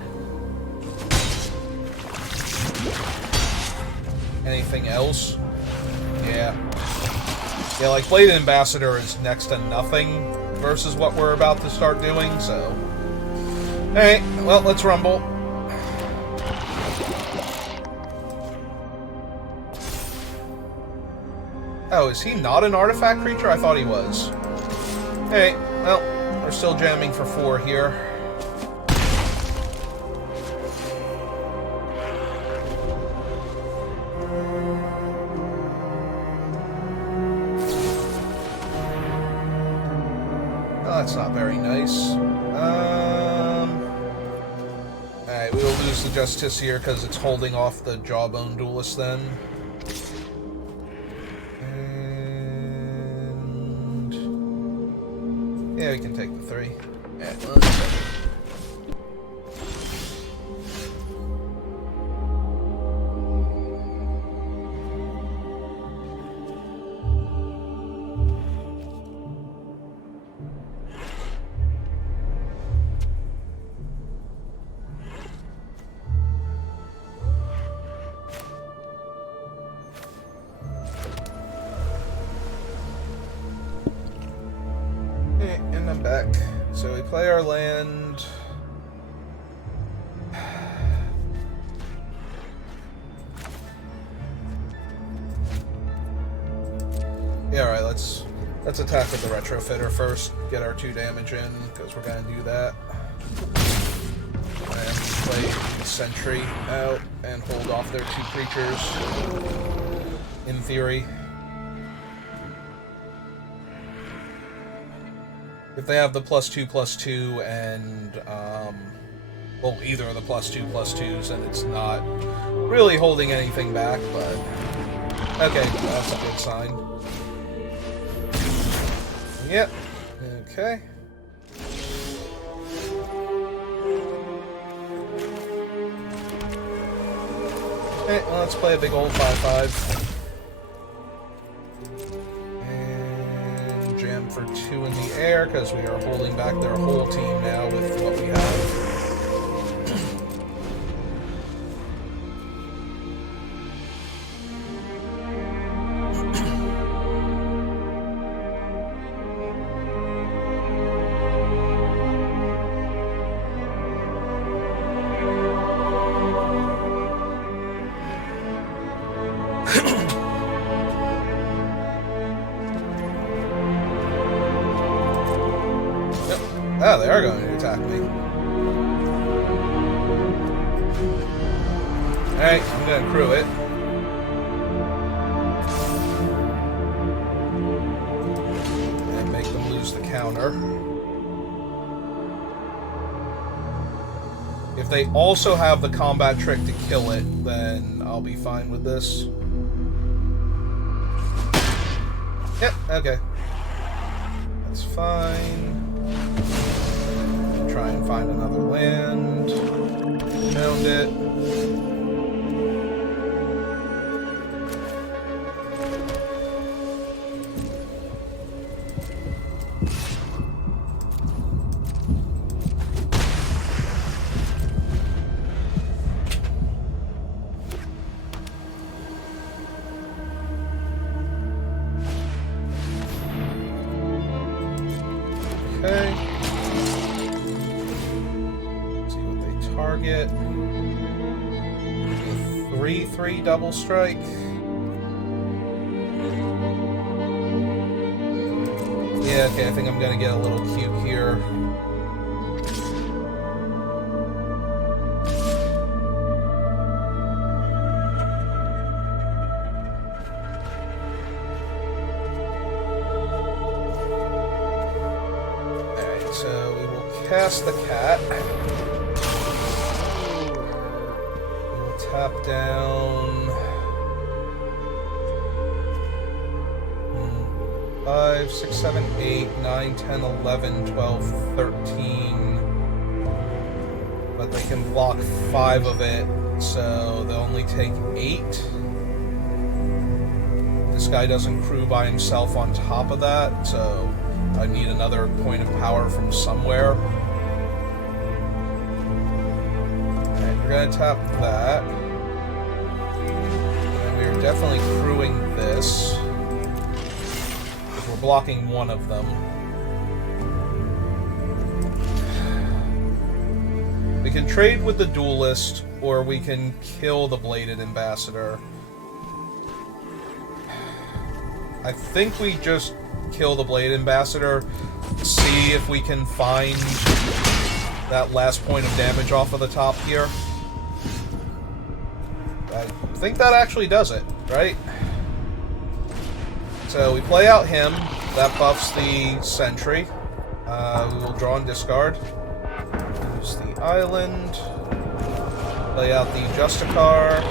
anything else. Yeah. Yeah, like Blade Ambassador is next to nothing versus what we're about to start doing, so... Alright, well, let's rumble. Oh, is he not an artifact creature? I thought he was. Hey, well, we're still jamming for 4 here. Oh, that's not very nice. Alright, we will lose the Justiciar because it's holding off the Jawbone Duelist then. Yeah, we can take the 3. Yeah, and I'm back. So we play our land. Yeah, alright, let's attack with the Retrofitter first. Get our 2 damage in, because we're gonna do that. And play Sentry out and hold off their 2 creatures. In theory. If they have the +2/+2 and, well, either of the +2/+2s, and it's not really holding anything back, but... Okay, that's a good sign. Yep. Okay. Okay, well, let's play a big old 5/5. For 2 in the air, because we are holding back their whole team now with what we have. Oh, they are going to attack me. Alright, I'm going to crew it. And make them lose the counter. If they also have the combat trick to kill it, then I'll be fine with this. Yep, okay. That's fine. Try and find another land. Found it. Okay. Let's see what they target. 3/3 double strike. Yeah, okay, I think I'm gonna get a little cute here. So we will cast the cat. We will tap down 5, 6, 7, 8, 9, 10, 11, 12, 13. But they can block 5 of it, so they'll only take 8. This guy doesn't crew by himself on top of that, so I need another point of power from somewhere. Alright, we're gonna tap that. And we're definitely crewing this. Because we're blocking one of them. We can trade with the duelist, or we can kill the bladed ambassador. I think we just kill the Blade Ambassador, see if we can find that last point of damage off of the top here. I think that actually does it, right? So we play out him, that buffs the sentry. We will draw and discard. Use the island. Play out the Justicar.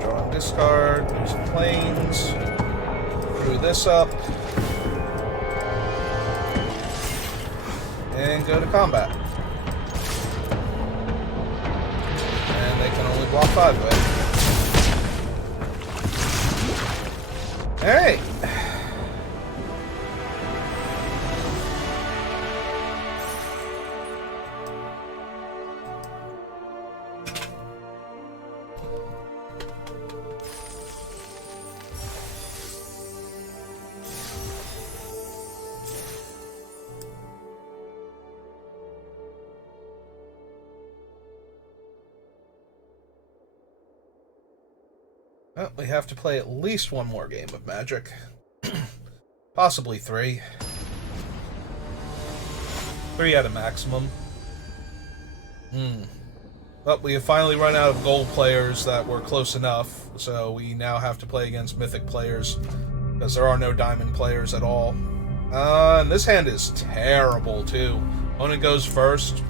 Draw and discard. Use the planes. Screw this up. And go to combat. And they can only block 5 of it. Alright. Well, we have to play at least one more game of Magic. Possibly 3. 3 at a maximum. But we have finally run out of gold players that were close enough, so we now have to play against mythic players, because there are no diamond players at all. And this hand is terrible, too. Opponent goes first.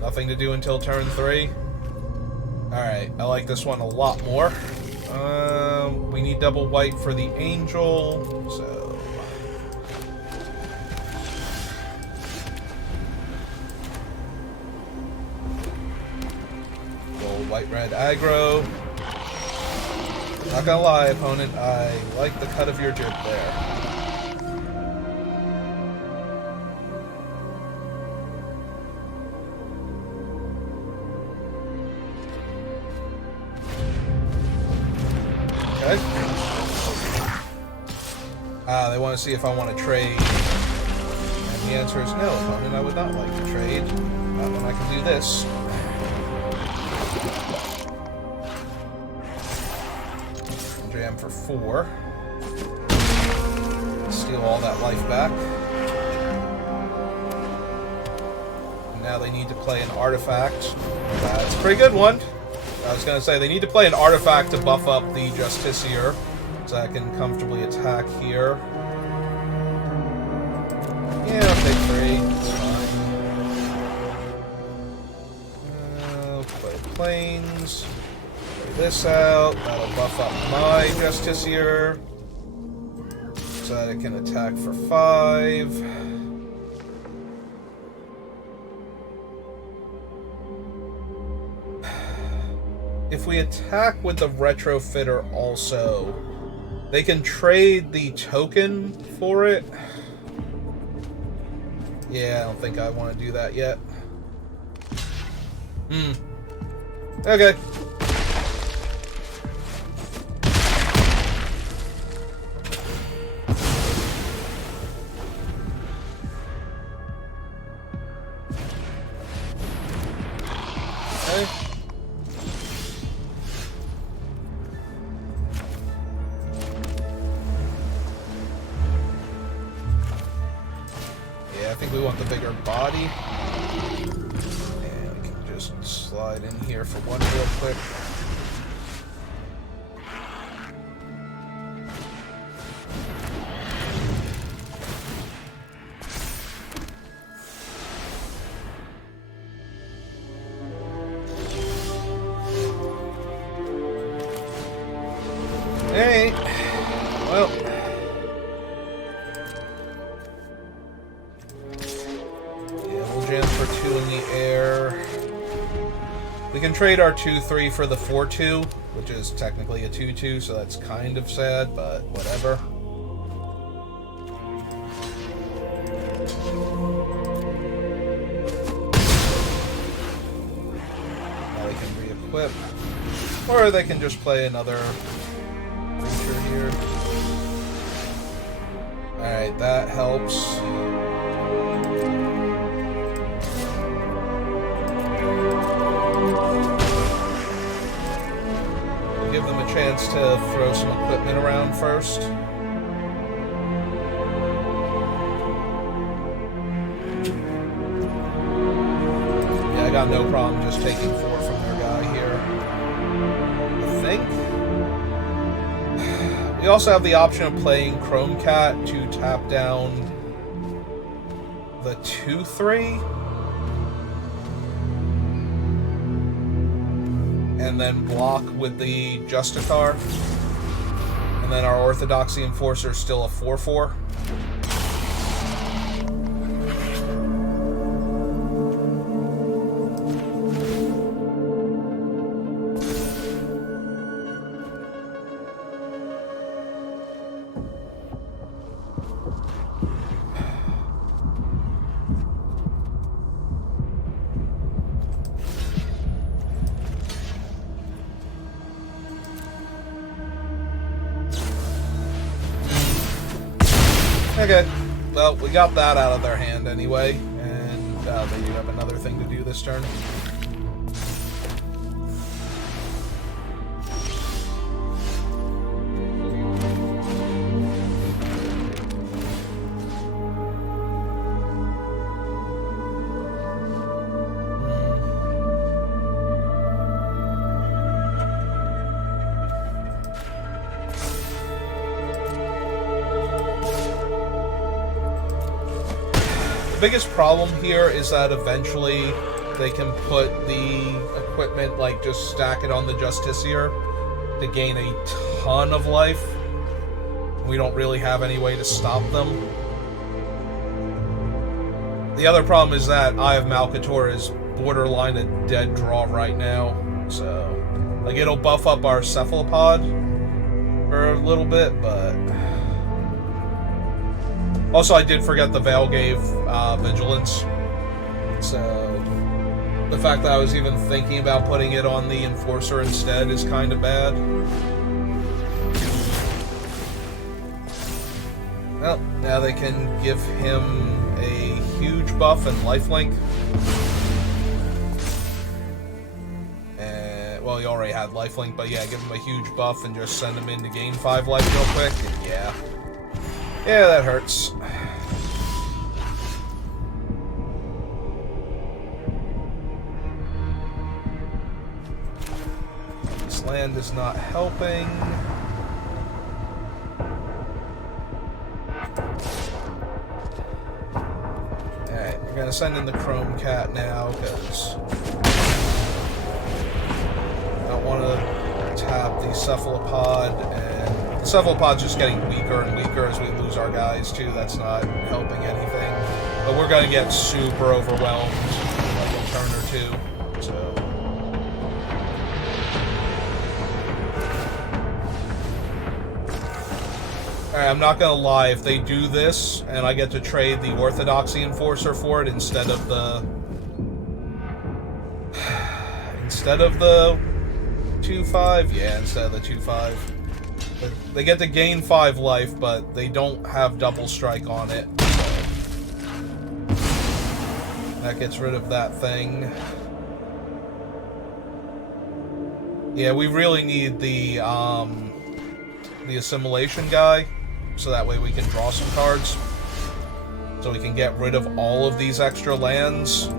Nothing to do until turn 3. Alright, I like this one a lot more. We need double white for the angel, so... Gold, white, red, aggro. Not gonna lie, opponent, I like the cut of your jib there. They want to see if I want to trade. And the answer is no, opponent. I would not like to trade. Not when I can do this. Jam for 4. Steal all that life back. now they need to play an artifact. That's a pretty good one. I was going to say, they need to play an artifact to buff up the Justiciar, so I can comfortably attack here. Yeah, I'll take 3. It's fine. I'll play Plains. Play this out. That'll buff up my Justiciar, so that it can attack for 5. If we attack with the Retrofitter also, they can trade the token for it. Yeah, I don't think I want to do that yet. Okay. Okay. I think we want the bigger body. And we can just slide in here for one real quick. Hey, well. For 2 in the air. We can trade our 2/3 for the 4/2, which is technically a 2/2, so that's kind of sad, but whatever. Now they can re-equip, or they can just play another creature here. Alright, that helps. Give them a chance to throw some equipment around first. Yeah, I got no problem just taking 4 from their guy here. I think. We also have the option of playing Chrome Cat to tap down the 2/3. And then block with the Justicar. And then our Orthodoxy Enforcer is still a 4/4. Okay, well, we got that out of their hand anyway, and they do have another thing to do this turn. The biggest problem here is that eventually they can put the equipment, like, just stack it on the Justiciar to gain a ton of life. We don't really have any way to stop them. The other problem is that Eye of Malcator is borderline a dead draw right now, so, like, it'll buff up our Cephalopod for a little bit, but... Also, I did forget the Veil gave Vigilance, so the fact that I was even thinking about putting it on the Enforcer instead is kind of bad. Well, now they can give him a huge buff and lifelink. Well, he already had lifelink, but yeah, give him a huge buff and just send him in to gain 5 life real quick, and yeah. Yeah, that hurts. Land is not helping. Alright, we're gonna send in the Chrome Cat now, because I don't want to tap the Cephalopod, and the Cephalopod's just getting weaker and weaker as we lose our guys, too. That's not helping anything. But we're gonna get super overwhelmed in like a turn or two, so... Alright, I'm not gonna lie, if they do this, and I get to trade the Orthodoxy Enforcer for it instead of the... Instead of the 2-5? Yeah, instead of the 2-5. They get to gain 5 life, but they don't have double strike on it. So that gets rid of that thing. Yeah, we really need the assimilation guy, so that way we can draw some cards. So we can get rid of all of these extra lands.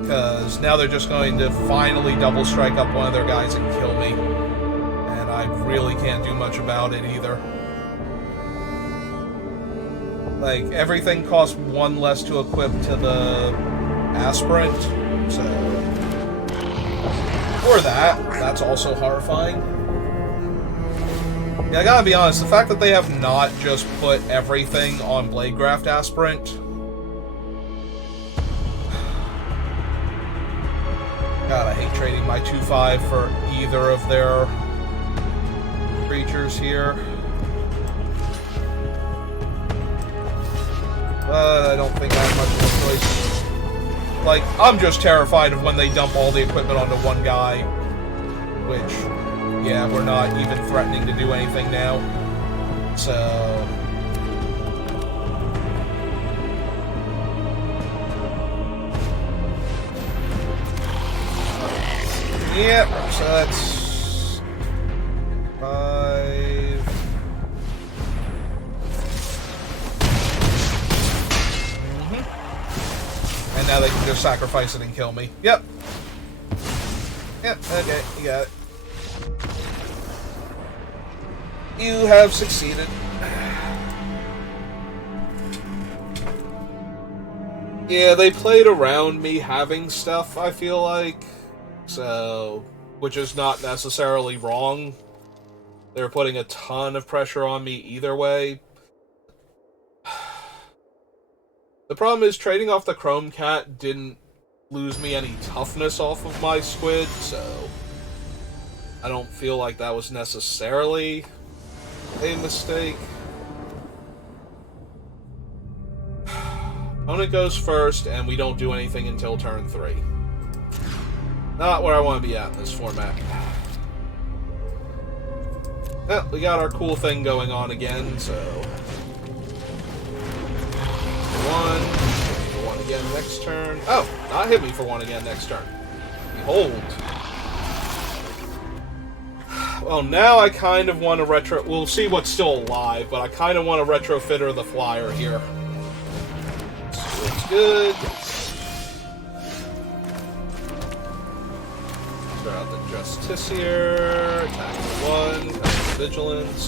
Because now they're just going to finally double strike up one of their guys and kill me. And I really can't do much about it either. Like, everything costs 1 less to equip to the aspirant. So, or that's also horrifying. Yeah, I gotta be honest, the fact that they have not just put everything on Bladegraft Aspirant... God, I hate trading my 2-5 for either of their creatures here. But I don't think I have much of a choice. Like, I'm just terrified of when they dump all the equipment onto one guy. Which, yeah, we're not even threatening to do anything now. So... Yep, so that's 5. And now they can just sacrifice it and kill me. Yep. Yep, okay, you got it. You have succeeded. Yeah, they played around me having stuff, I feel like. So, which is not necessarily wrong. They're putting a ton of pressure on me either way. The problem is trading off the Chrome Cat didn't lose me any toughness off of my squid, so I don't feel like that was necessarily a mistake. Opponent goes first, and we don't do anything until turn 3. Not where I want to be at in this format. Well, we got our cool thing going on again, so... 1 again next turn. Oh, not hit me for 1 again next turn. Behold. Well, now I kind of want to retro... We'll see what's still alive, but I kind of want to retrofit her the flyer here. So it's good. Throw out the Justiciar, attack for 1, attack for Vigilance.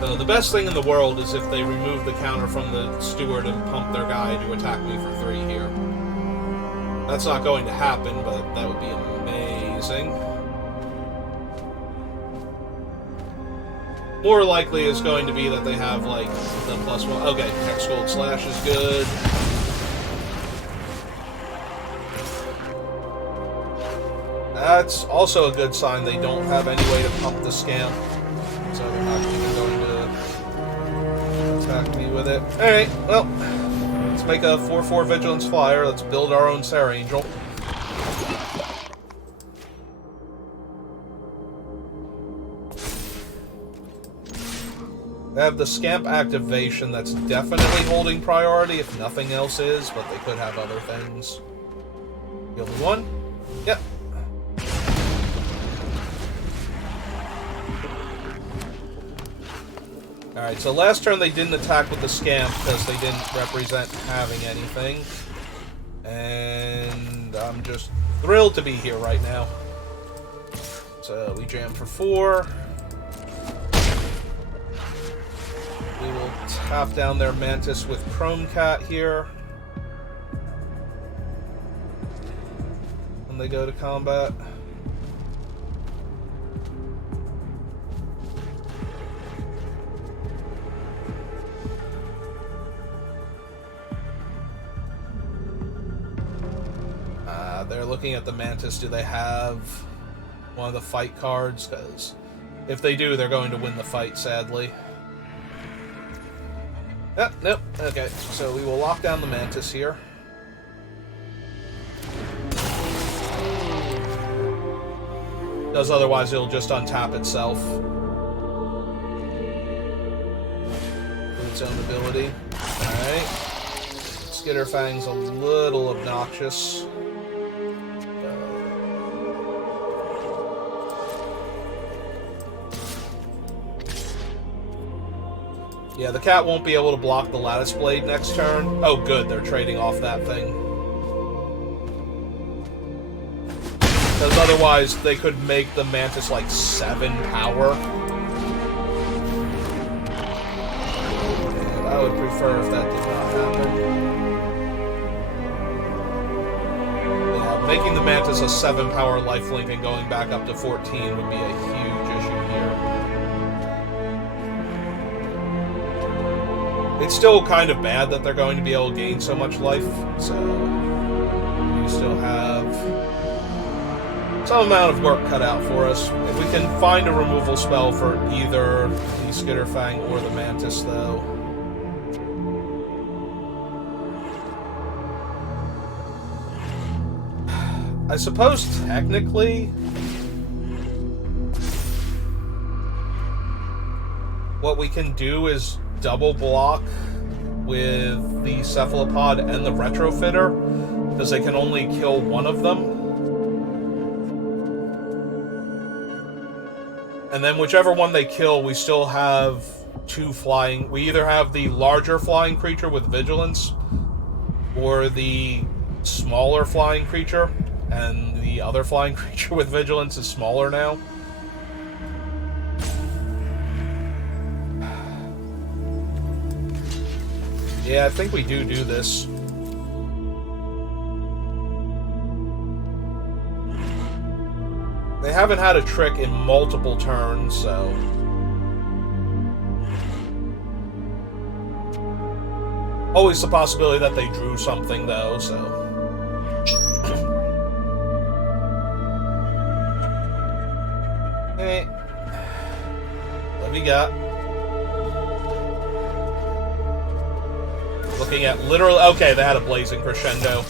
So the best thing in the world is if they remove the counter from the Steward and pump their guy to attack me for 3 here. That's not going to happen, but that would be amazing. More likely it's going to be that they have, like, the +1. Okay, Hexgold Slash is good. That's also a good sign they don't have any way to pump the Scamp. So they're not even going to attack me with it. Alright, well, let's make a 4/4 Vigilance Flyer. Let's build our own Serra Angel. They have the Scamp activation that's definitely holding priority if nothing else is, but they could have other things. The only one? Yep. Alright, so last turn they didn't attack with the Scamp because they didn't represent having anything. And I'm just thrilled to be here right now. So we jam for 4. We will tap down their Mantis with Chrome Cat here. When they go to combat. They're looking at the Mantis. Do they have one of the fight cards? Because if they do, they're going to win the fight, sadly. Nope. Okay, so we will lock down the Mantis here. Because otherwise it'll just untap itself. With its own ability. Alright. Skitterfang's a little obnoxious. Yeah, the cat won't be able to block the Lattice Blade next turn. Oh, good, they're trading off that thing. Because otherwise, they could make the Mantis like 7 power. And I would prefer if that did not happen. Yeah, making the Mantis a 7 power lifelink and going back up to 14 would be a huge issue here. It's still kind of bad that they're going to be able to gain so much life, so we still have some amount of work cut out for us. If we can find a removal spell for either the Skitterfang or the Mantis, though. I suppose technically what we can do is double block with the Cephalopod and the Retrofitter, because they can only kill one of them. And then whichever one they kill, we still have 2 flying. We either have the larger flying creature with Vigilance, or the smaller flying creature, and the other flying creature with Vigilance is smaller now. Yeah, I think we do this. They haven't had a trick in multiple turns, so... Always the possibility that they drew something, though, so... Hey. What we got? Looking at literally... Okay, they had a Blazing Crescendo.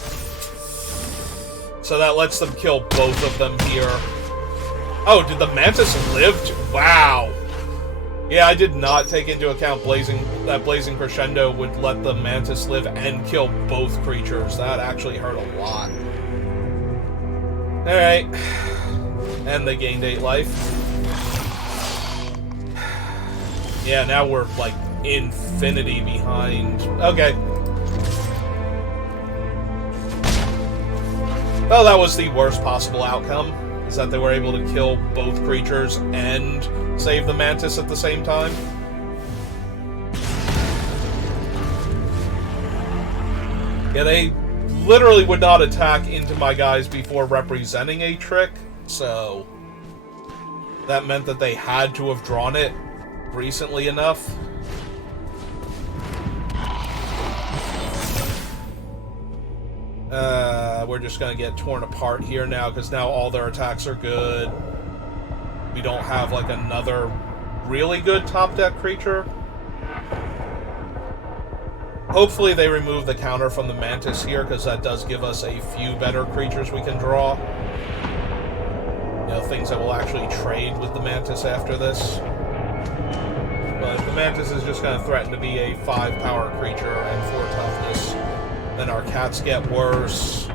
So that lets them kill both of them here. Oh, did the Mantis live? Wow. Yeah, I did not take into account that Blazing Crescendo would let the Mantis live and kill both creatures. That actually hurt a lot. Alright. And they gained 8 life. Yeah, now we're, like, infinity behind. Okay. Well, that was the worst possible outcome, is that they were able to kill both creatures and save the Mantis at the same time. Yeah, they literally would not attack into my guys before representing a trick, so that meant that they had to have drawn it recently enough. We're just gonna get torn apart here now, because now all their attacks are good. We don't have, like, another really good top deck creature. Hopefully they remove the counter from the Mantis here, because that does give us a few better creatures we can draw. You know, things that will actually trade with the Mantis after this. But if the Mantis is just gonna threaten to be a 5 power creature and 4 toughness, then our cats get worse.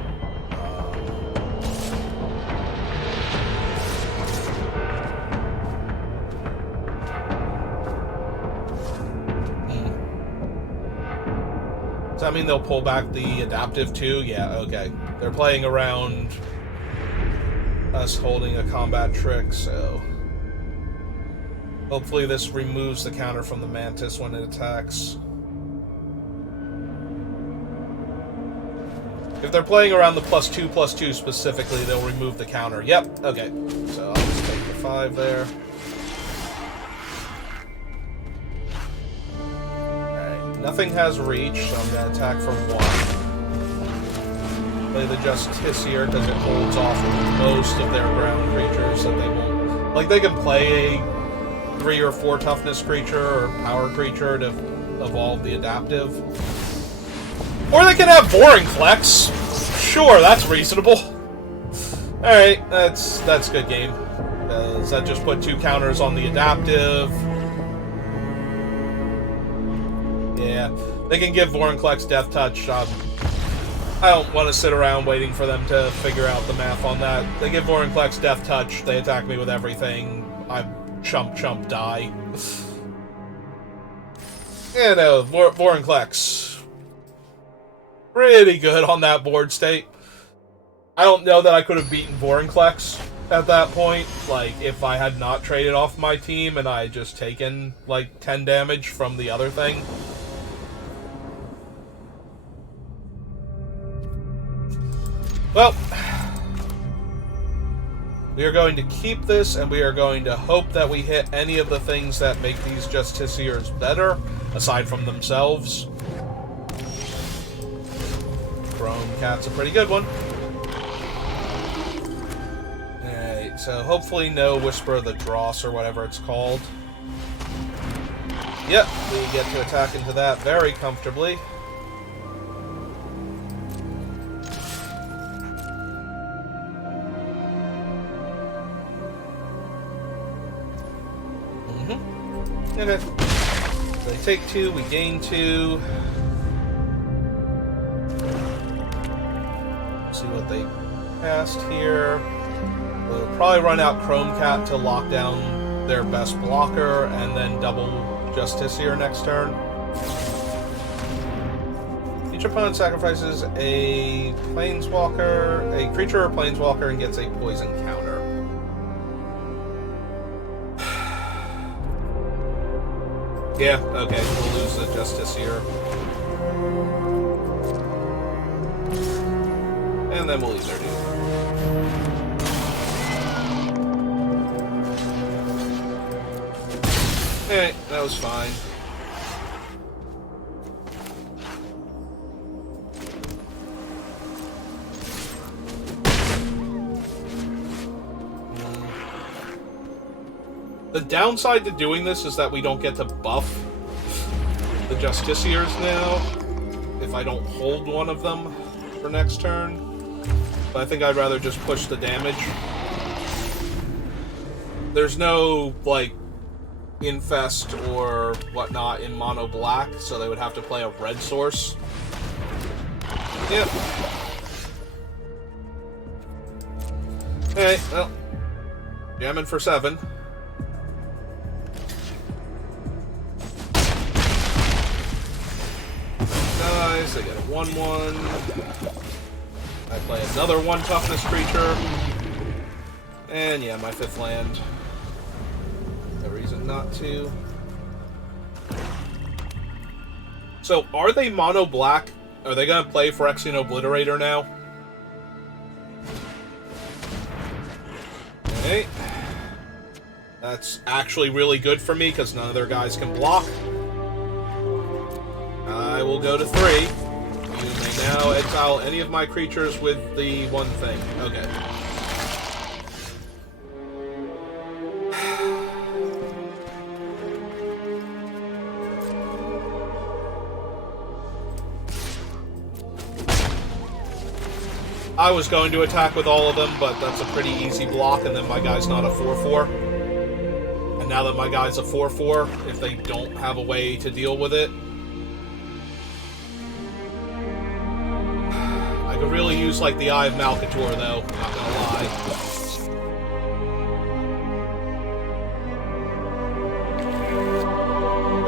that mean they'll pull back the adaptive too? Yeah, okay. They're playing around us holding a combat trick, so... Hopefully this removes the counter from the Mantis when it attacks. If they're playing around the +2/+2 specifically, they'll remove the counter. Yep, okay. So I'll just take the 5 there. Alright, nothing has reach, so I'm going to attack from 1. Play the Justiciar because it holds off most of their ground creatures that they won't... Like, they can play a 3 or 4 toughness creature or power creature to evolve the adaptive. Or they can have Vorinclex. Sure, that's reasonable. Alright, that's good game. Does that just put 2 counters on the adaptive? Yeah, they can give Vorinclex Death Touch. I don't want to sit around waiting for them to figure out the math on that. They give Vorinclex Death Touch, they attack me with everything. I chump, die. Yeah, no, Vorinclex. Pretty good on that board state. I don't know that I could have beaten Vorinclex at that point. Like, if I had not traded off my team and I had just taken, like, 10 damage from the other thing. Well, we are going to keep this, and we are going to hope that we hit any of the things that make these Justiciars better, aside from themselves. Chrome Cat's a pretty good one. Alright, so hopefully no Whisper of the Dross or whatever it's called. Yep, we get to attack into that very comfortably. Okay. So they take 2, we gain 2. See what they cast here. We'll probably run out Chrome Cat to lock down their best blocker, and then double Justiciar next turn. Each opponent sacrifices a Planeswalker, a creature or Planeswalker, and gets a poison counter. Yeah, okay, we'll lose the Justiciar. And then we'll lose our dude. Alright, that was fine. The downside to doing this is that we don't get to buff the Justiciars now if I don't hold one of them for next turn. But I think I'd rather just push the damage. There's no, like, Infest or whatnot in mono black, so they would have to play a red source. Yep. Alright, well. Jamming for 7. Nice, I get a 1/1. I play another 1 toughness creature. And yeah, my 5th land. No reason not to. So, are they mono black? Are they gonna play Phyrexian Obliterator now? Okay. That's actually really good for me, because none of their guys can block. I will go to 3. You may now exile any of my creatures with the 1 thing. Okay. I was going to attack with all of them, but that's a pretty easy block, and then my guy's not a 4/4. And now that my guy's a 4/4, if they don't have a way to deal with it, I could really use, like, the Eye of Malcator, though, not gonna lie.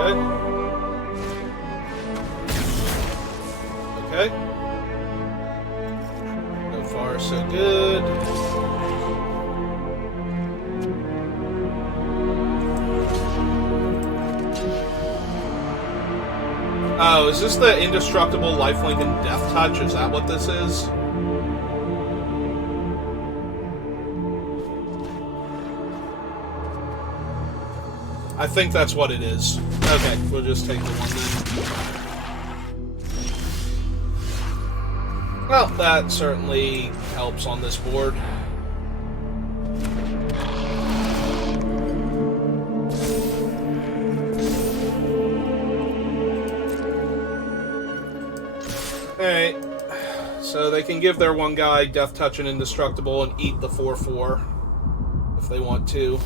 Okay. Oh, is this the indestructible lifelink and death touch? Is that what this is? I think that's what it is. Okay, we'll just take the one then. Well, that certainly helps on this board. Alright, so they can give their one guy Death Touch and Indestructible and eat the 4/4 if they want to.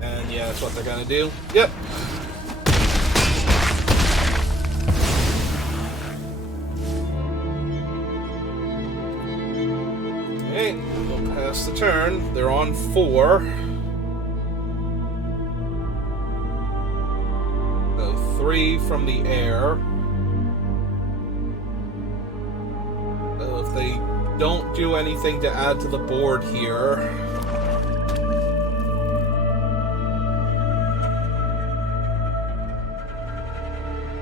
And yeah, that's what they're gonna do. Yep. Okay, we'll pass the turn. They're on 4. So 3 from the air. So if they don't do anything to add to the board here...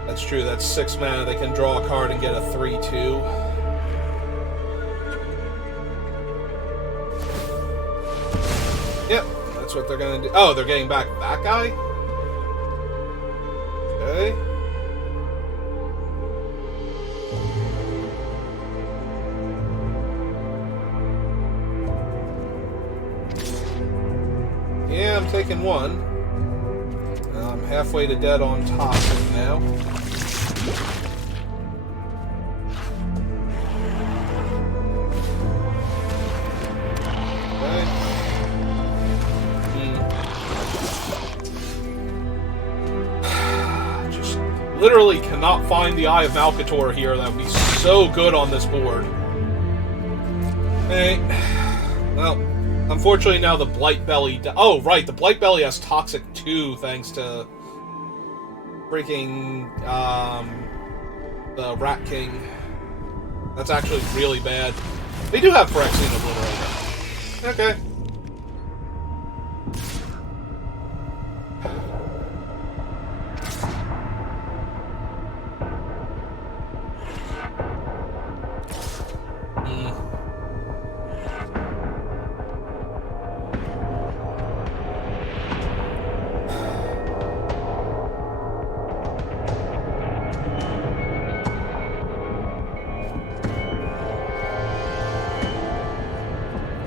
That's true, that's 6 mana. They can draw a card and get a 3/2. Yep, that's what they're gonna do. Oh, they're getting back that guy? Okay. Yeah, I'm taking 1. I'm halfway to dead on Toxic now. Just literally cannot find the Eye of Malcator here. That would be so good on this board. Okay. Well, unfortunately now the Blightbelly... Oh, right, the Blightbelly has Toxic 2 thanks to freaking the Rat King. That's actually really bad. They do have Phyrexian Obliterator. Okay.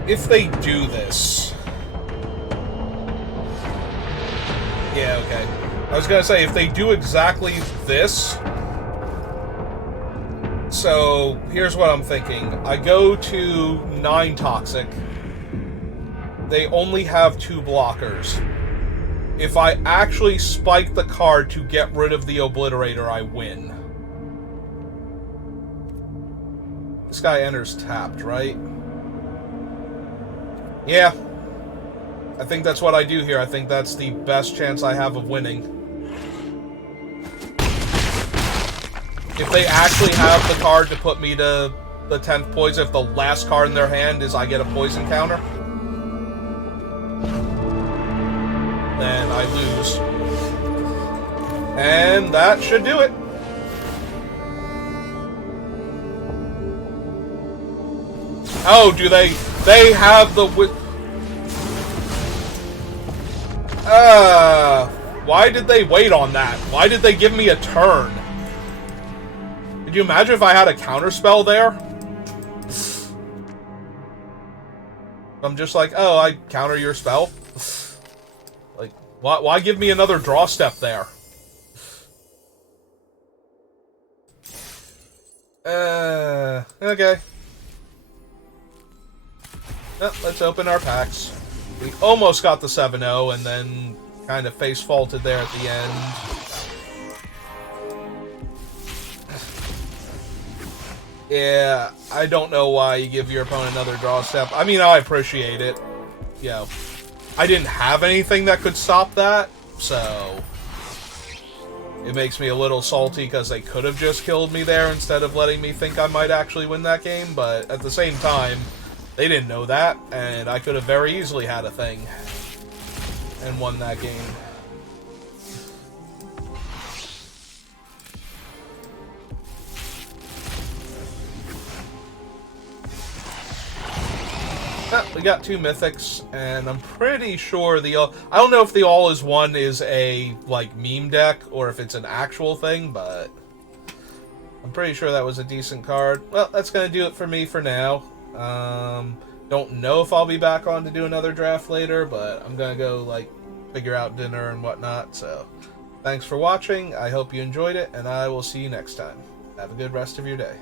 If they do this... Yeah, okay. I was gonna say, if they do exactly this... So, here's what I'm thinking. I go to 9 Toxic. They only have 2 blockers. If I actually spike the card to get rid of the Obliterator, I win. This guy enters tapped, right? Yeah, I think that's what I do here. I think that's the best chance I have of winning. If they actually have the card to put me to the 10th poison, if the last card in their hand is I get a poison counter, then I lose. And that should do it. Oh, do they... They have the... Why did they wait on that? Why did they give me a turn? Could you imagine if I had a counterspell there? I'm just like, oh, I counter your spell? Like, why give me another draw step there? Okay. Well, let's open our packs. We almost got the 7-0 and then kind of face faulted there at the end. Yeah, I don't know why you give your opponent another draw step. I mean, I appreciate it. You know, I didn't have anything that could stop that, so it makes me a little salty because they could have just killed me there instead of letting me think I might actually win that game, but at the same time, they didn't know that, and I could have very easily had a thing and won that game. we got 2 mythics, and I'm pretty sure the I don't know if the All Is One is a like meme deck or if it's an actual thing, but I'm pretty sure that was a decent card. Well, that's gonna do it for me for now. Don't know if I'll be back on to do another draft later, but I'm gonna go like figure out dinner and whatnot. So, thanks for watching. I hope you enjoyed it, and I will see you next time. Have a good rest of your day.